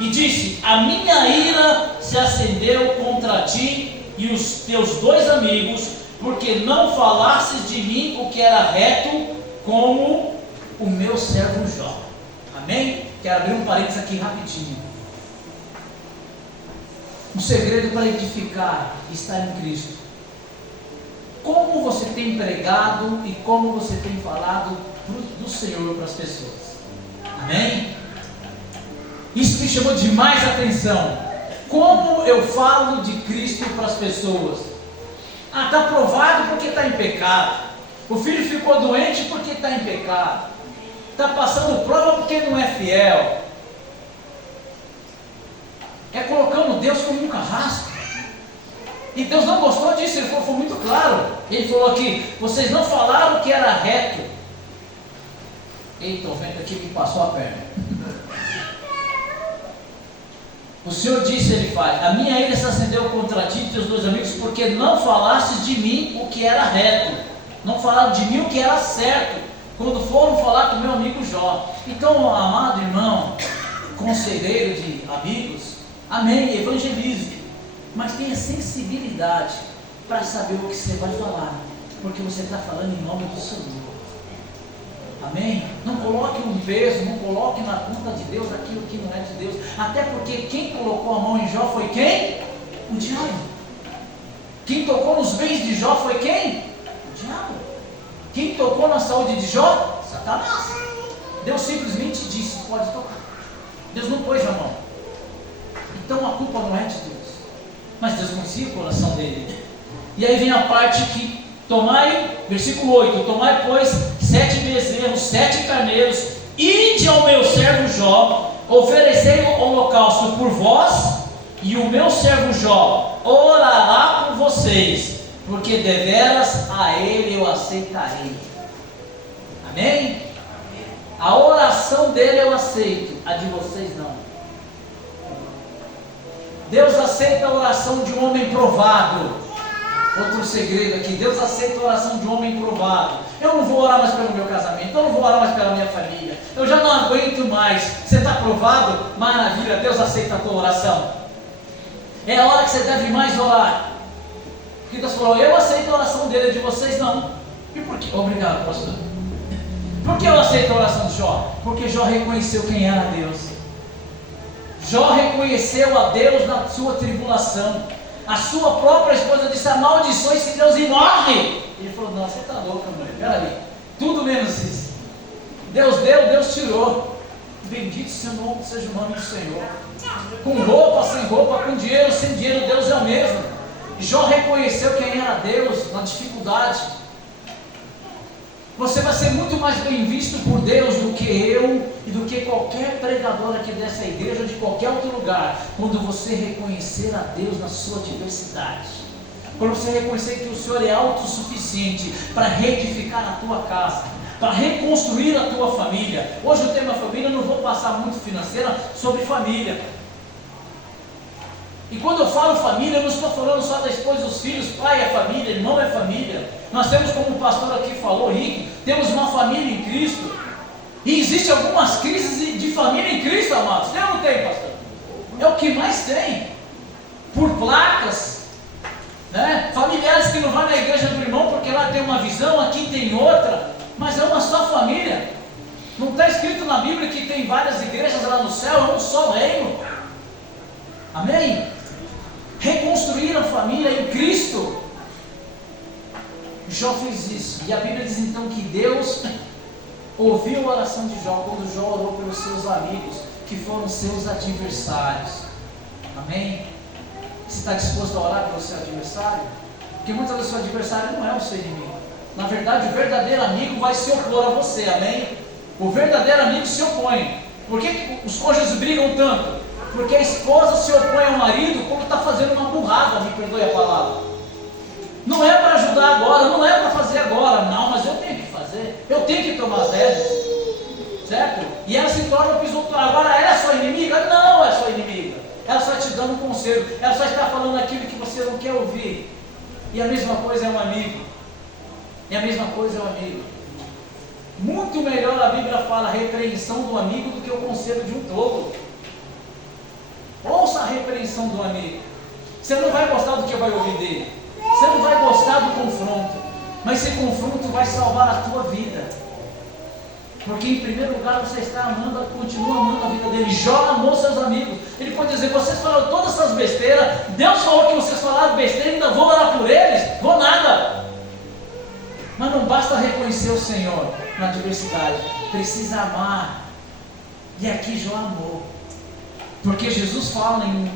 e disse: a minha ira se acendeu contra ti e os teus dois amigos, porque não falasses de mim o que era reto, como o meu servo Jó. Amém? Quero abrir um parênteses aqui rapidinho. O segredo para edificar está em Cristo. Como você tem pregado e como você tem falado do Senhor para as pessoas. Amém? Isso me chamou demais a atenção. Como eu falo de Cristo para as pessoas. Está provado porque está em pecado. O filho ficou doente porque está em pecado. Está passando prova porque não é fiel. É colocando Deus como um carrasco. E Deus não gostou disso, ele falou, foi muito claro. Ele falou aqui, vocês não falaram que era reto. Eita, o vento aqui me passou a perna. O Senhor disse, ele faz, a minha ira se acendeu contra ti e teus dois amigos, porque não falastes de mim o que era reto. Não falaram de mim o que era certo, quando foram falar com meu amigo Jó. Então, amado irmão, conselheiro de amigos, amém, evangelize. Mas tenha sensibilidade para saber o que você vai falar, porque você está falando em nome do Senhor. Amém? Não coloque um peso, não coloque na conta de Deus aquilo que não é de Deus. Até porque quem colocou a mão em Jó foi quem? O diabo. Quem tocou nos bens de Jó foi quem? O diabo. Quem tocou na saúde de Jó? Satanás. Deus simplesmente disse, pode tocar. Deus não pôs a mão. Então a culpa não é de Deus. Mas Deus conhecia o coração dele. E aí vem a parte que tomai, versículo 8, tomai pois 7 bezerros, 7 carneiros, ide ao meu servo Jó, oferecei o holocausto por vós, e o meu servo Jó orará por vocês, porque deveras a ele eu aceitarei. Amém? A oração dele eu aceito, a de vocês não. Deus aceita a oração de um homem provado. Outro segredo aqui, Deus aceita a oração de um homem provado. Eu não vou orar mais pelo meu casamento, eu não vou orar mais pela minha família, eu já não aguento mais. Você está provado? Maravilha, Deus aceita a tua oração. É a hora que você deve mais orar. Porque Deus falou, eu aceito a oração dele, de vocês não. E por quê? Obrigado, pastor. Por que eu aceito a oração de Jó? Porque Jó reconheceu quem era Deus. Jó reconheceu a Deus na sua tribulação. A sua própria esposa disse: amaldiçoe esse Deus e morre. Ele falou: não, você está louca, mulher, peraí, tudo menos isso. Deus deu, Deus tirou. Bendito seja o nome do Senhor. Com roupa, sem roupa, com dinheiro, sem dinheiro, Deus é o mesmo. Jó reconheceu quem era Deus na dificuldade. Você vai ser muito mais bem visto por Deus do que eu e do que qualquer pregador aqui dessa igreja ou de qualquer outro lugar, quando você reconhecer a Deus na sua diversidade. Quando você reconhecer que o Senhor é autossuficiente para reedificar a tua casa, para reconstruir a tua família. Hoje o tema família, eu não vou passar muito financeira sobre família. E quando eu falo família, eu não estou falando só da esposa e dos filhos. Pai é família, irmão é família. Nós temos, como o pastor aqui falou, Rick, temos uma família em Cristo. E existem algumas crises de família em Cristo, amados. Tem ou não tem, pastor? É o que mais tem. Por placas, né? Familiares que não vão na igreja do irmão porque lá tem uma visão, aqui tem outra. Mas é uma só família. Não está escrito na Bíblia que tem várias igrejas lá no céu, é um só reino. Amém? Reconstruir a família em Cristo. Jó fez isso. E a Bíblia diz então que Deus ouviu a oração de Jó quando Jó orou pelos seus amigos, que foram seus adversários. Amém? Você está disposto a orar pelo seu adversário? Porque muitas vezes o seu adversário não é o seu inimigo. Na verdade, o verdadeiro amigo vai se opor a você, amém? O verdadeiro amigo se opõe. Por que os cônjuges brigam tanto? Porque a esposa se opõe ao marido quando está fazendo uma burrada, me perdoe a palavra. Não é para ajudar agora, não é para fazer agora, não, mas eu tenho que fazer, eu tenho que tomar as rédeas, certo? E ela se torna pisoteada. Agora ela é sua inimiga? Não é sua inimiga. Ela só te dando um conselho, ela só está falando aquilo que você não quer ouvir. E a mesma coisa é um amigo. E a mesma coisa é um amigo. Muito melhor a Bíblia fala a repreensão do amigo do que o conselho de um tolo. Ouça a repreensão do amigo. Você não vai gostar do que vai ouvir dele. Você não vai gostar do confronto. Mas esse confronto vai salvar a tua vida. Porque em primeiro lugar você está amando, continua amando a vida dele. Jó amou seus amigos. Ele pode dizer: vocês falaram todas essas besteiras. Deus falou que vocês falaram besteira e ainda vou orar por eles? Vou nada. Mas não basta reconhecer o Senhor na adversidade, precisa amar. E aqui Jó amou. Porque Jesus fala em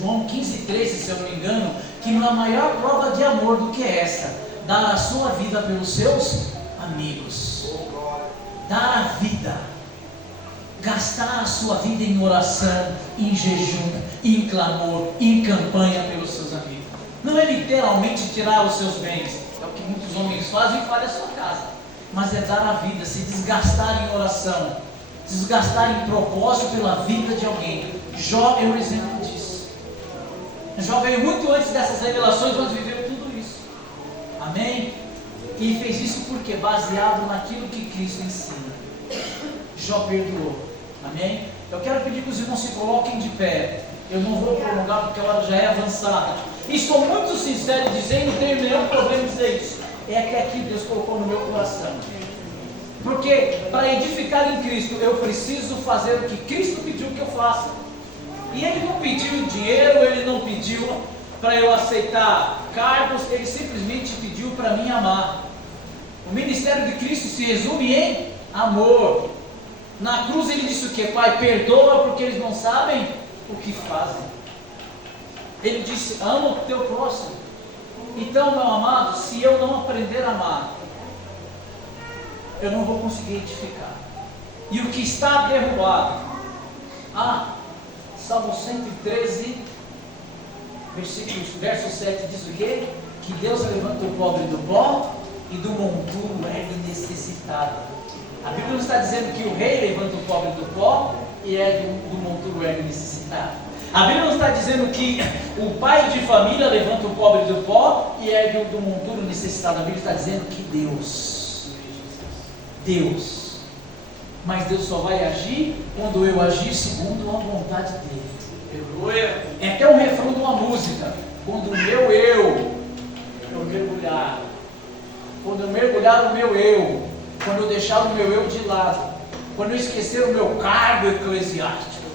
João 15,13, se eu não me engano, que não há maior prova de amor do que esta: dar a sua vida pelos seus amigos. Dar a vida, gastar a sua vida em oração, em jejum, em clamor, em campanha pelos seus amigos. Não é literalmente tirar os seus bens, é o que muitos homens fazem e fazem a sua casa, mas é dar a vida, se desgastar em oração, desgastar em propósito pela vida de alguém. Jó é um exemplo disso. Jó veio muito antes dessas revelações, mas viveu tudo isso. Amém? E fez isso porque baseado naquilo que Cristo ensina. Jó perdoou. Amém? Eu quero pedir que os irmãos se coloquem de pé. Eu não vou prolongar porque a hora já é avançada. E sou muito sincero em dizer, não tenho nenhum problema em dizer isso. É que aqui Deus colocou no meu coração. Porque para edificar em Cristo eu preciso fazer o que Cristo pediu que eu faça. E Ele não pediu dinheiro, Ele não pediu para eu aceitar cargos, Ele simplesmente pediu para mim amar. O ministério de Cristo se resume em amor. Na cruz Ele disse o que? Pai, perdoa porque eles não sabem o que fazem. Ele disse: ama o teu próximo. Então, meu amado, se eu não aprender a amar, eu não vou conseguir edificar. E o que está derrubado, Salmo 113, verso 7 diz o quê? Que Deus levanta o pobre do pó e do monturo ergue necessitado. A Bíblia não está dizendo que o rei levanta o pobre do pó e ergue do monturo ergue necessitado. A Bíblia não está dizendo que o pai de família levanta o pobre do pó e ergue do monturo necessitado. A Bíblia está dizendo que Deus. Mas Deus só vai agir quando eu agir segundo a vontade dele. É até um refrão de uma música. Quando o meu eu mergulhar. Quando eu mergulhar no meu eu. Quando eu deixar o meu eu de lado. Quando eu esquecer o meu cargo eclesiástico.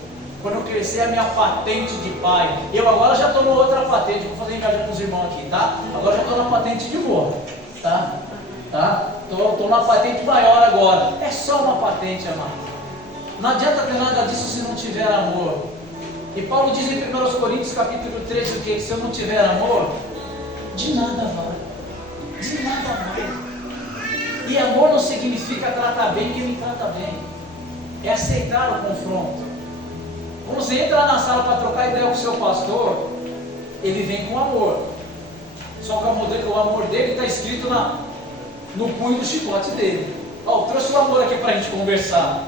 Quando eu crescer, a minha patente de pai. Eu agora já estou numa outra patente. Vou fazer inveja com os irmãos aqui, tá? Agora já estou na patente de vô, tá? Estou na patente maior agora. É só uma patente, amado. Não adianta ter nada disso se não tiver amor. E Paulo diz em 1 Coríntios capítulo 13 o que? Que se eu não tiver amor, de nada vale. De nada vale. E amor não significa tratar bem quem me trata bem. É aceitar o confronto. Quando você entra na sala para trocar ideia com o seu pastor, ele vem com amor. Só que o amor dele está escrito no punho do chicote dele. Ó, eu trouxe o amor aqui para a gente conversar.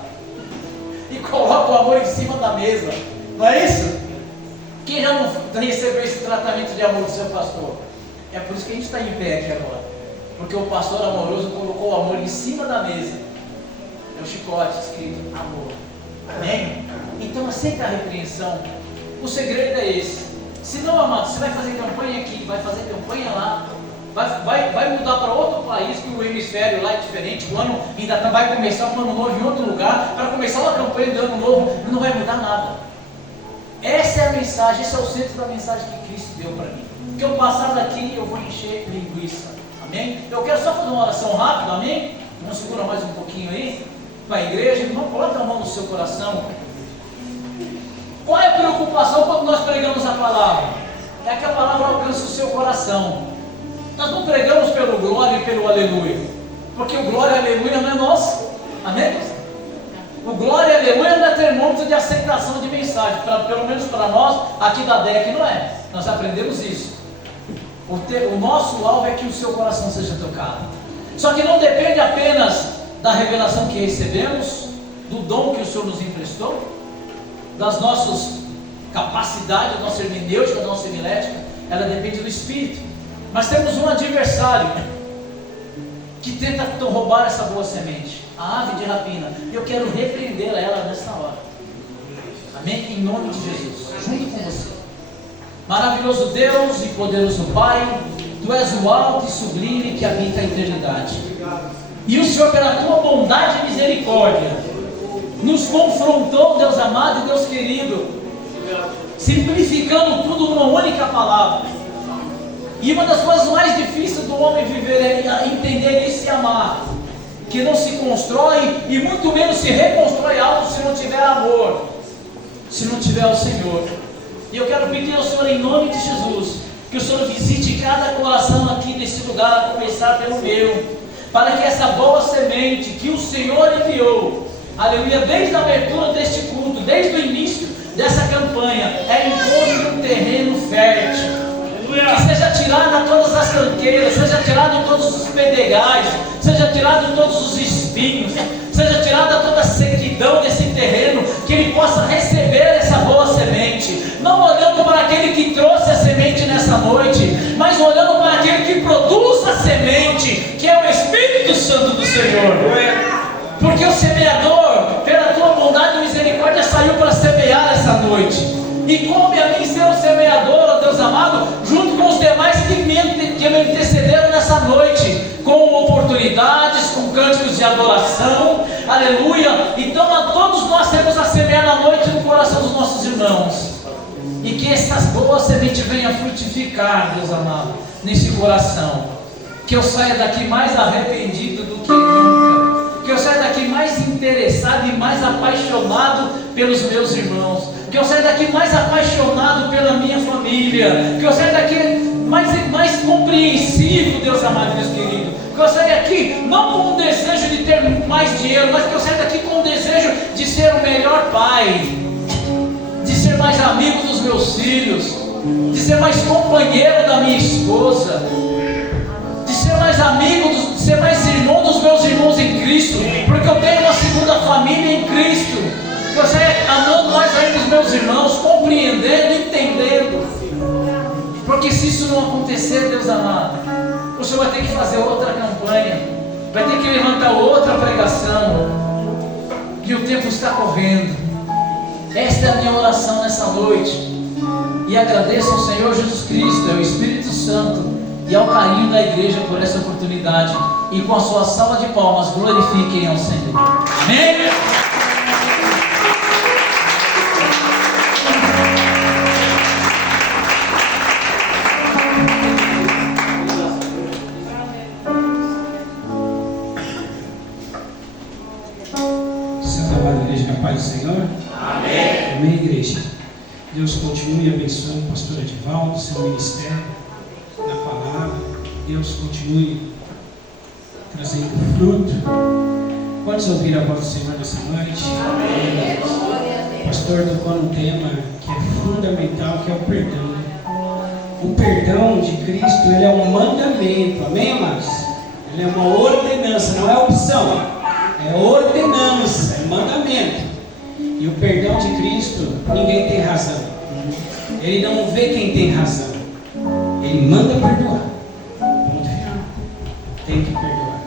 E coloca o amor em cima da mesa. Não é isso? Quem já não recebeu esse tratamento de amor do seu pastor? É por isso que a gente está em pé aqui agora. Porque o pastor amoroso colocou o amor em cima da mesa. É o chicote escrito amor. Amém? Então aceita a repreensão. O segredo é esse. Se não, amado, você vai fazer campanha aqui, vai fazer campanha lá, vai mudar para outro país, que o hemisfério lá é diferente, o ano ainda vai começar um ano novo em outro lugar, para começar uma campanha do ano novo, não vai mudar nada. Essa é a mensagem, esse é o centro da mensagem que Cristo deu para mim. Que eu passar daqui, eu vou encher linguiça. Amém? Eu quero só fazer uma oração rápida, amém? Vamos segurar mais um pouquinho aí, para a igreja, irmão, coloca a mão no seu coração. Qual é a preocupação quando nós pregamos a palavra? É que a palavra alcance o seu coração. Nós não pregamos pelo glória e pelo aleluia, porque o glória e aleluia não é nosso. Amém? O glória e aleluia não é termômetro de aceitação de mensagem, pelo menos para nós, aqui da DEC não é. Nós aprendemos isso. O nosso alvo é que o seu coração seja tocado. Só que não depende apenas da revelação que recebemos, do dom que o Senhor nos emprestou, das nossas capacidades, da nossa hermenêutica, da nossa homilética. Ela depende do Espírito. Mas temos um adversário que tenta roubar essa boa semente, a ave de rapina. E eu quero repreender ela nesta hora. Amém? Em nome de Jesus, junto com você. Maravilhoso Deus e poderoso Pai, Tu és o alto e sublime que habita a eternidade. E o Senhor, pela Tua bondade e misericórdia, nos confrontou, Deus amado e Deus querido, simplificando tudo numa única palavra. E uma das coisas mais difíceis do homem viver é entender e se amar, que não se constrói e muito menos se reconstrói algo se não tiver amor, se não tiver o Senhor. E eu quero pedir ao Senhor, em nome de Jesus, que o Senhor visite cada coração aqui nesse lugar, a começar pelo meu, para que essa boa semente que o Senhor enviou, aleluia, desde a abertura deste culto, desde o início dessa campanha, encontre um terreno fértil, que seja tirada todas as tranqueiras, seja tirado todos os pedregais, seja tirado todos os espinhos, seja tirada toda a sequidão desse terreno, que ele possa receber essa boa semente, não olhando para aquele que trouxe a semente nessa noite, mas olhando para aquele que produz a semente, que é o Espírito Santo do Senhor. Porque o semeador, pela tua bondade e misericórdia, saiu para semear essa noite. E coube a mim ser o semeador, ó Deus amado, junto com os demais que me antecederam nessa noite, com oportunidades, com cânticos de adoração, aleluia. Então a todos nós temos a semear na noite no coração dos nossos irmãos. E que essas boas sementes venham frutificar, Deus amado, nesse coração. Que eu saia daqui mais arrependido do que nunca. Que eu saia daqui mais interessado e mais apaixonado pelos meus irmãos. Que eu saia daqui mais apaixonado pela minha família. Que eu saia daqui mais compreensivo, Deus amado e Deus querido. Que eu saia daqui não com o desejo de ter mais dinheiro, mas que eu saia daqui com o desejo de ser o melhor pai, de ser mais amigo dos meus filhos, de ser mais companheiro da minha esposa, de ser mais amigo, de ser mais irmão dos meus irmãos em Cristo, porque eu tenho uma segunda família em Cristo. Que eu saia amando mais ainda os meus irmãos, compreendendo, entendendo. Porque se isso não acontecer, Deus amado, o Senhor vai ter que fazer outra campanha, vai ter que levantar outra pregação, e o tempo está correndo. Esta é a minha oração nessa noite, e agradeço ao Senhor Jesus Cristo, ao Espírito Santo e ao carinho da igreja por essa oportunidade, e com a sua salva de palmas glorifiquem ao Senhor. Amém? Senhor? Amém. Amém, igreja. Deus continue abençoando o pastor Edivaldo, seu ministério na palavra. Deus continue trazendo fruto. Quantos ouviram a voz do Senhor nessa noite? Amém. O pastor tocou num tema que é fundamental, que é o perdão. O perdão de Cristo, ele é um mandamento, amém, amados? Ele é uma ordenança, não é opção, é ordenança, é mandamento. E o perdão de Cristo, ninguém tem razão. Ele não vê quem tem razão. Ele manda perdoar. Ponto final. Tem que perdoar.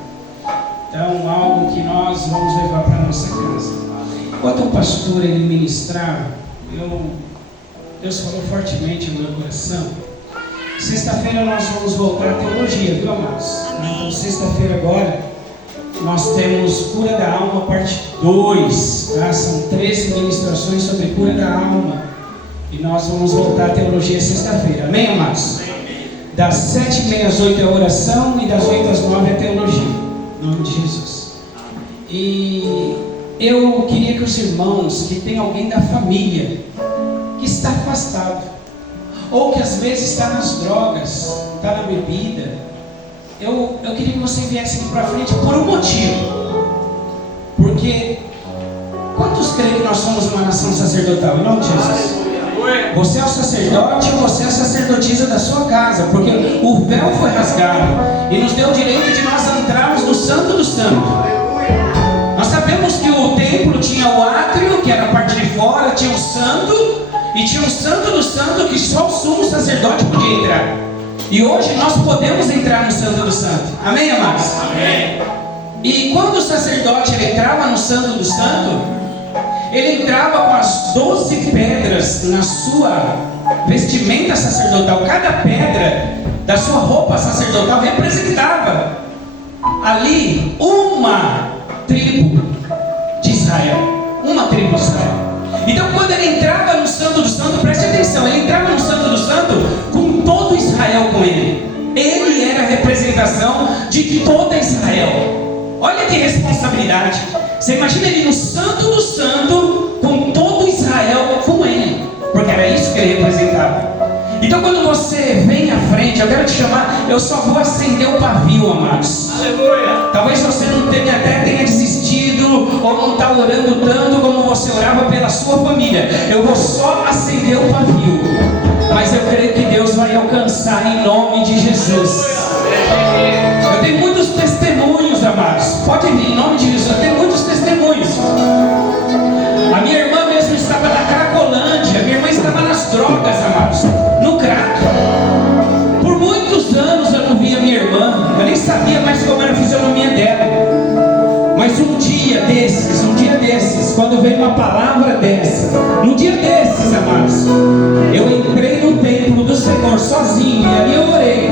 Então, algo que nós vamos levar para a nossa casa. Enquanto o pastor ele ministrava, Deus falou fortemente no meu coração. Sexta-feira nós vamos voltar à teologia, viu, amados? Então, sexta-feira agora, nós temos Cura da Alma, parte 2, tá? São 13 ministrações sobre cura da alma. E nós vamos voltar à teologia sexta-feira, amém, amados? Das 7h30 às 8h é oração e das 8h às 9h é teologia, em nome de Jesus. E eu queria que os irmãos, que tem alguém da família que está afastado, ou que às vezes está nas drogas, está na bebida, eu queria que você viesse aqui para frente por um motivo. Porque quantos creem que nós somos uma nação sacerdotal? Em nome de Jesus. Você é o sacerdote ou você é a sacerdotisa da sua casa, porque o véu foi rasgado e nos deu o direito de nós entrarmos no Santo do Santo. Nós sabemos que o templo tinha o átrio, que era a parte de fora, tinha o santo, e tinha o Santo do Santo que só o sumo sacerdote podia entrar. E hoje nós podemos entrar no Santo do Santo. Amém, amados? Amém. E quando o sacerdote ele entrava no Santo do Santo, ele entrava com as 12 pedras na sua vestimenta sacerdotal. Cada pedra da sua roupa sacerdotal representava ali uma tribo de Israel. Uma tribo de Israel. Então quando ele entrava no Santo do Santo, preste atenção, ele entrava no Santo do Santo com todo Israel com ele. Ele era a representação de toda Israel. Olha que responsabilidade. Você imagina ele no Santo do Santo com todo Israel com ele, porque era isso que ele representava. Então quando você vem à frente, eu quero te chamar, eu só vou acender o pavio, amados. Aleluia. Talvez você não até tenha desistido, ou não está orando tanto como você orava pela sua família. Eu vou só acender o pavio, mas eu creio que Deus vai alcançar em nome de Jesus. Eu tenho muitos testemunhos, amados. Pode vir, em nome de Jesus, eu tenho muitos testemunhos. A minha irmã mesmo estava na Cracolândia, minha irmã estava nas drogas, amados, no crack. Por muitos anos eu não via minha irmã, eu nem sabia mais como era a fisionomia dela. Mas um dia desses, quando veio uma palavra dessa, num dia desses, amados, eu entrei no templo do Senhor sozinho, e ali eu orei,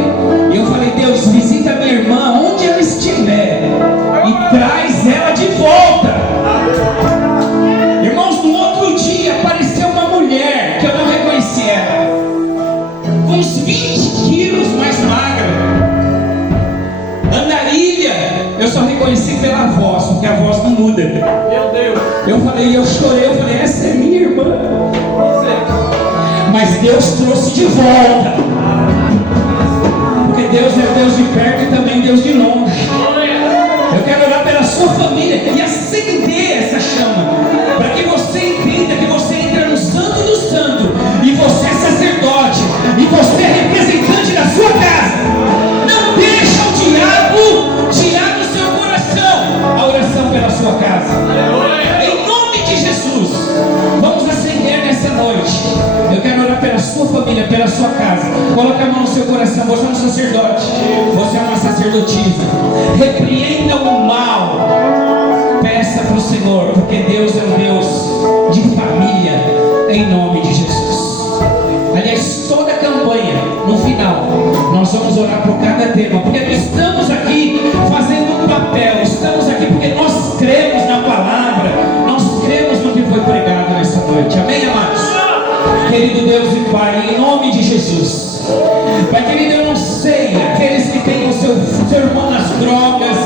e eu falei: Deus, visita minha irmã onde ela estiver, e traz ela de volta. Irmãos, no outro dia apareceu uma mulher, que eu não reconheci ela, com uns 20 quilos mais magra, andarilha, eu só reconheci pela voz, porque a voz não muda. Meu Deus! Eu chorei, eu falei: essa é minha irmã. Mas Deus trouxe de volta, porque Deus é Deus de perto e também Deus de longe. Eu quero orar pela sua família e acender essa chama, para que você entenda que você entra no Santo do Santo, e você é sacerdote, e você é representante da sua casa. Não deixa o diabo tirar do seu coração a oração pela sua casa. Em nome de Jesus, vamos acender nessa noite. Eu quero orar pela sua família, pela sua casa. Coloque a mão no seu coração. Você é um sacerdote, você é uma sacerdotisa. Repreenda o mal. Peça para o Senhor, porque Deus é um Deus de família, em nome de Jesus. Aliás, toda a campanha, no final, nós vamos orar por cada tema, porque nós estamos aqui fazendo um papel, estamos aqui porque nós cremos na palavra, nós cremos no que foi pregado nessa noite. Amém, amados? Querido Deus e Pai, em nome de Jesus, Pai querido, eu não sei, aqueles que têm o seu irmão nas drogas,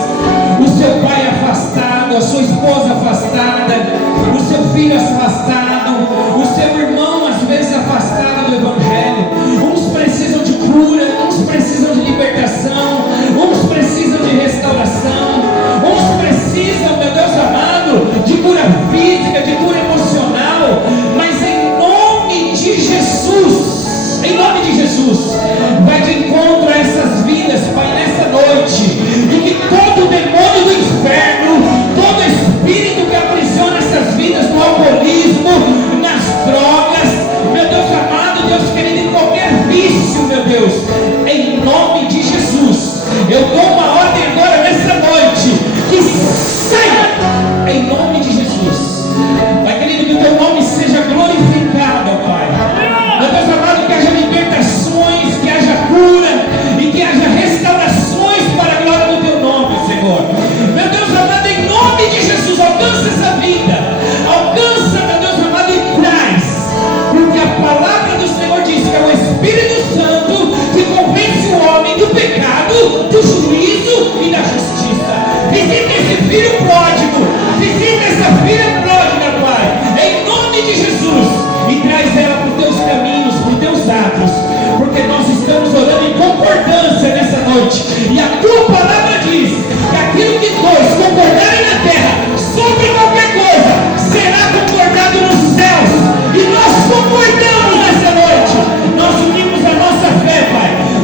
o seu pai afastado, a sua esposa afastada, o seu filho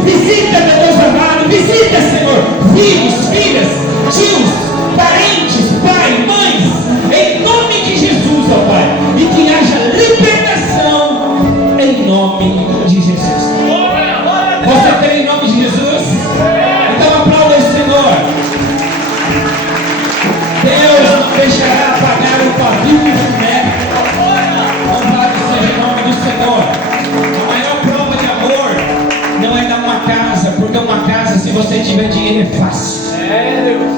Visita, meu Deus amado, visita, Senhor, filhos, filhas, tios, parentes, pai, mães, em nome de Jesus, ó Pai, e que haja libertação em nome de Jesus. Você crê em nome de Jesus? Então aplauda o Senhor. Deus não deixará apagar o pavio do funério. Louvado seja o nome do Senhor. A maior prova de amor não é dar uma casa, porque uma casa, se você tiver dinheiro, é fácil.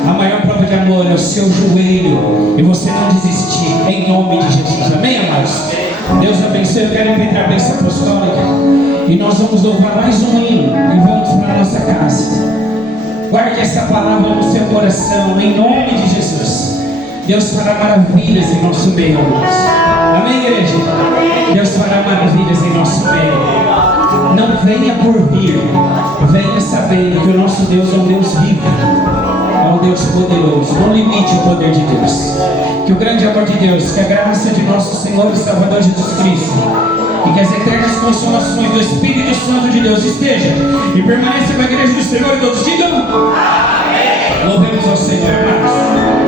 A maior prova de amor é o seu joelho e você não desistir, em nome de Jesus. Amém, amados? Deus abençoe. Eu quero impetrar a bênção apostólica e nós vamos louvar mais um hino e vamos para a nossa casa. Guarde essa palavra no seu coração, em nome de Jesus. Deus fará maravilhas em nosso meio, amados. Amém, igreja? Deus fará maravilhas em nosso meio. Não venha por vir, venha sabendo que o nosso Deus é um Deus vivo, é um Deus poderoso. Não limite o poder de Deus. Que o grande amor de Deus, que a graça de nosso Senhor e Salvador Jesus Cristo e que as eternas consolações do Espírito Santo de Deus esteja e permaneça com a igreja do Senhor, e todos digam amém. Louvemos ao Senhor, amados.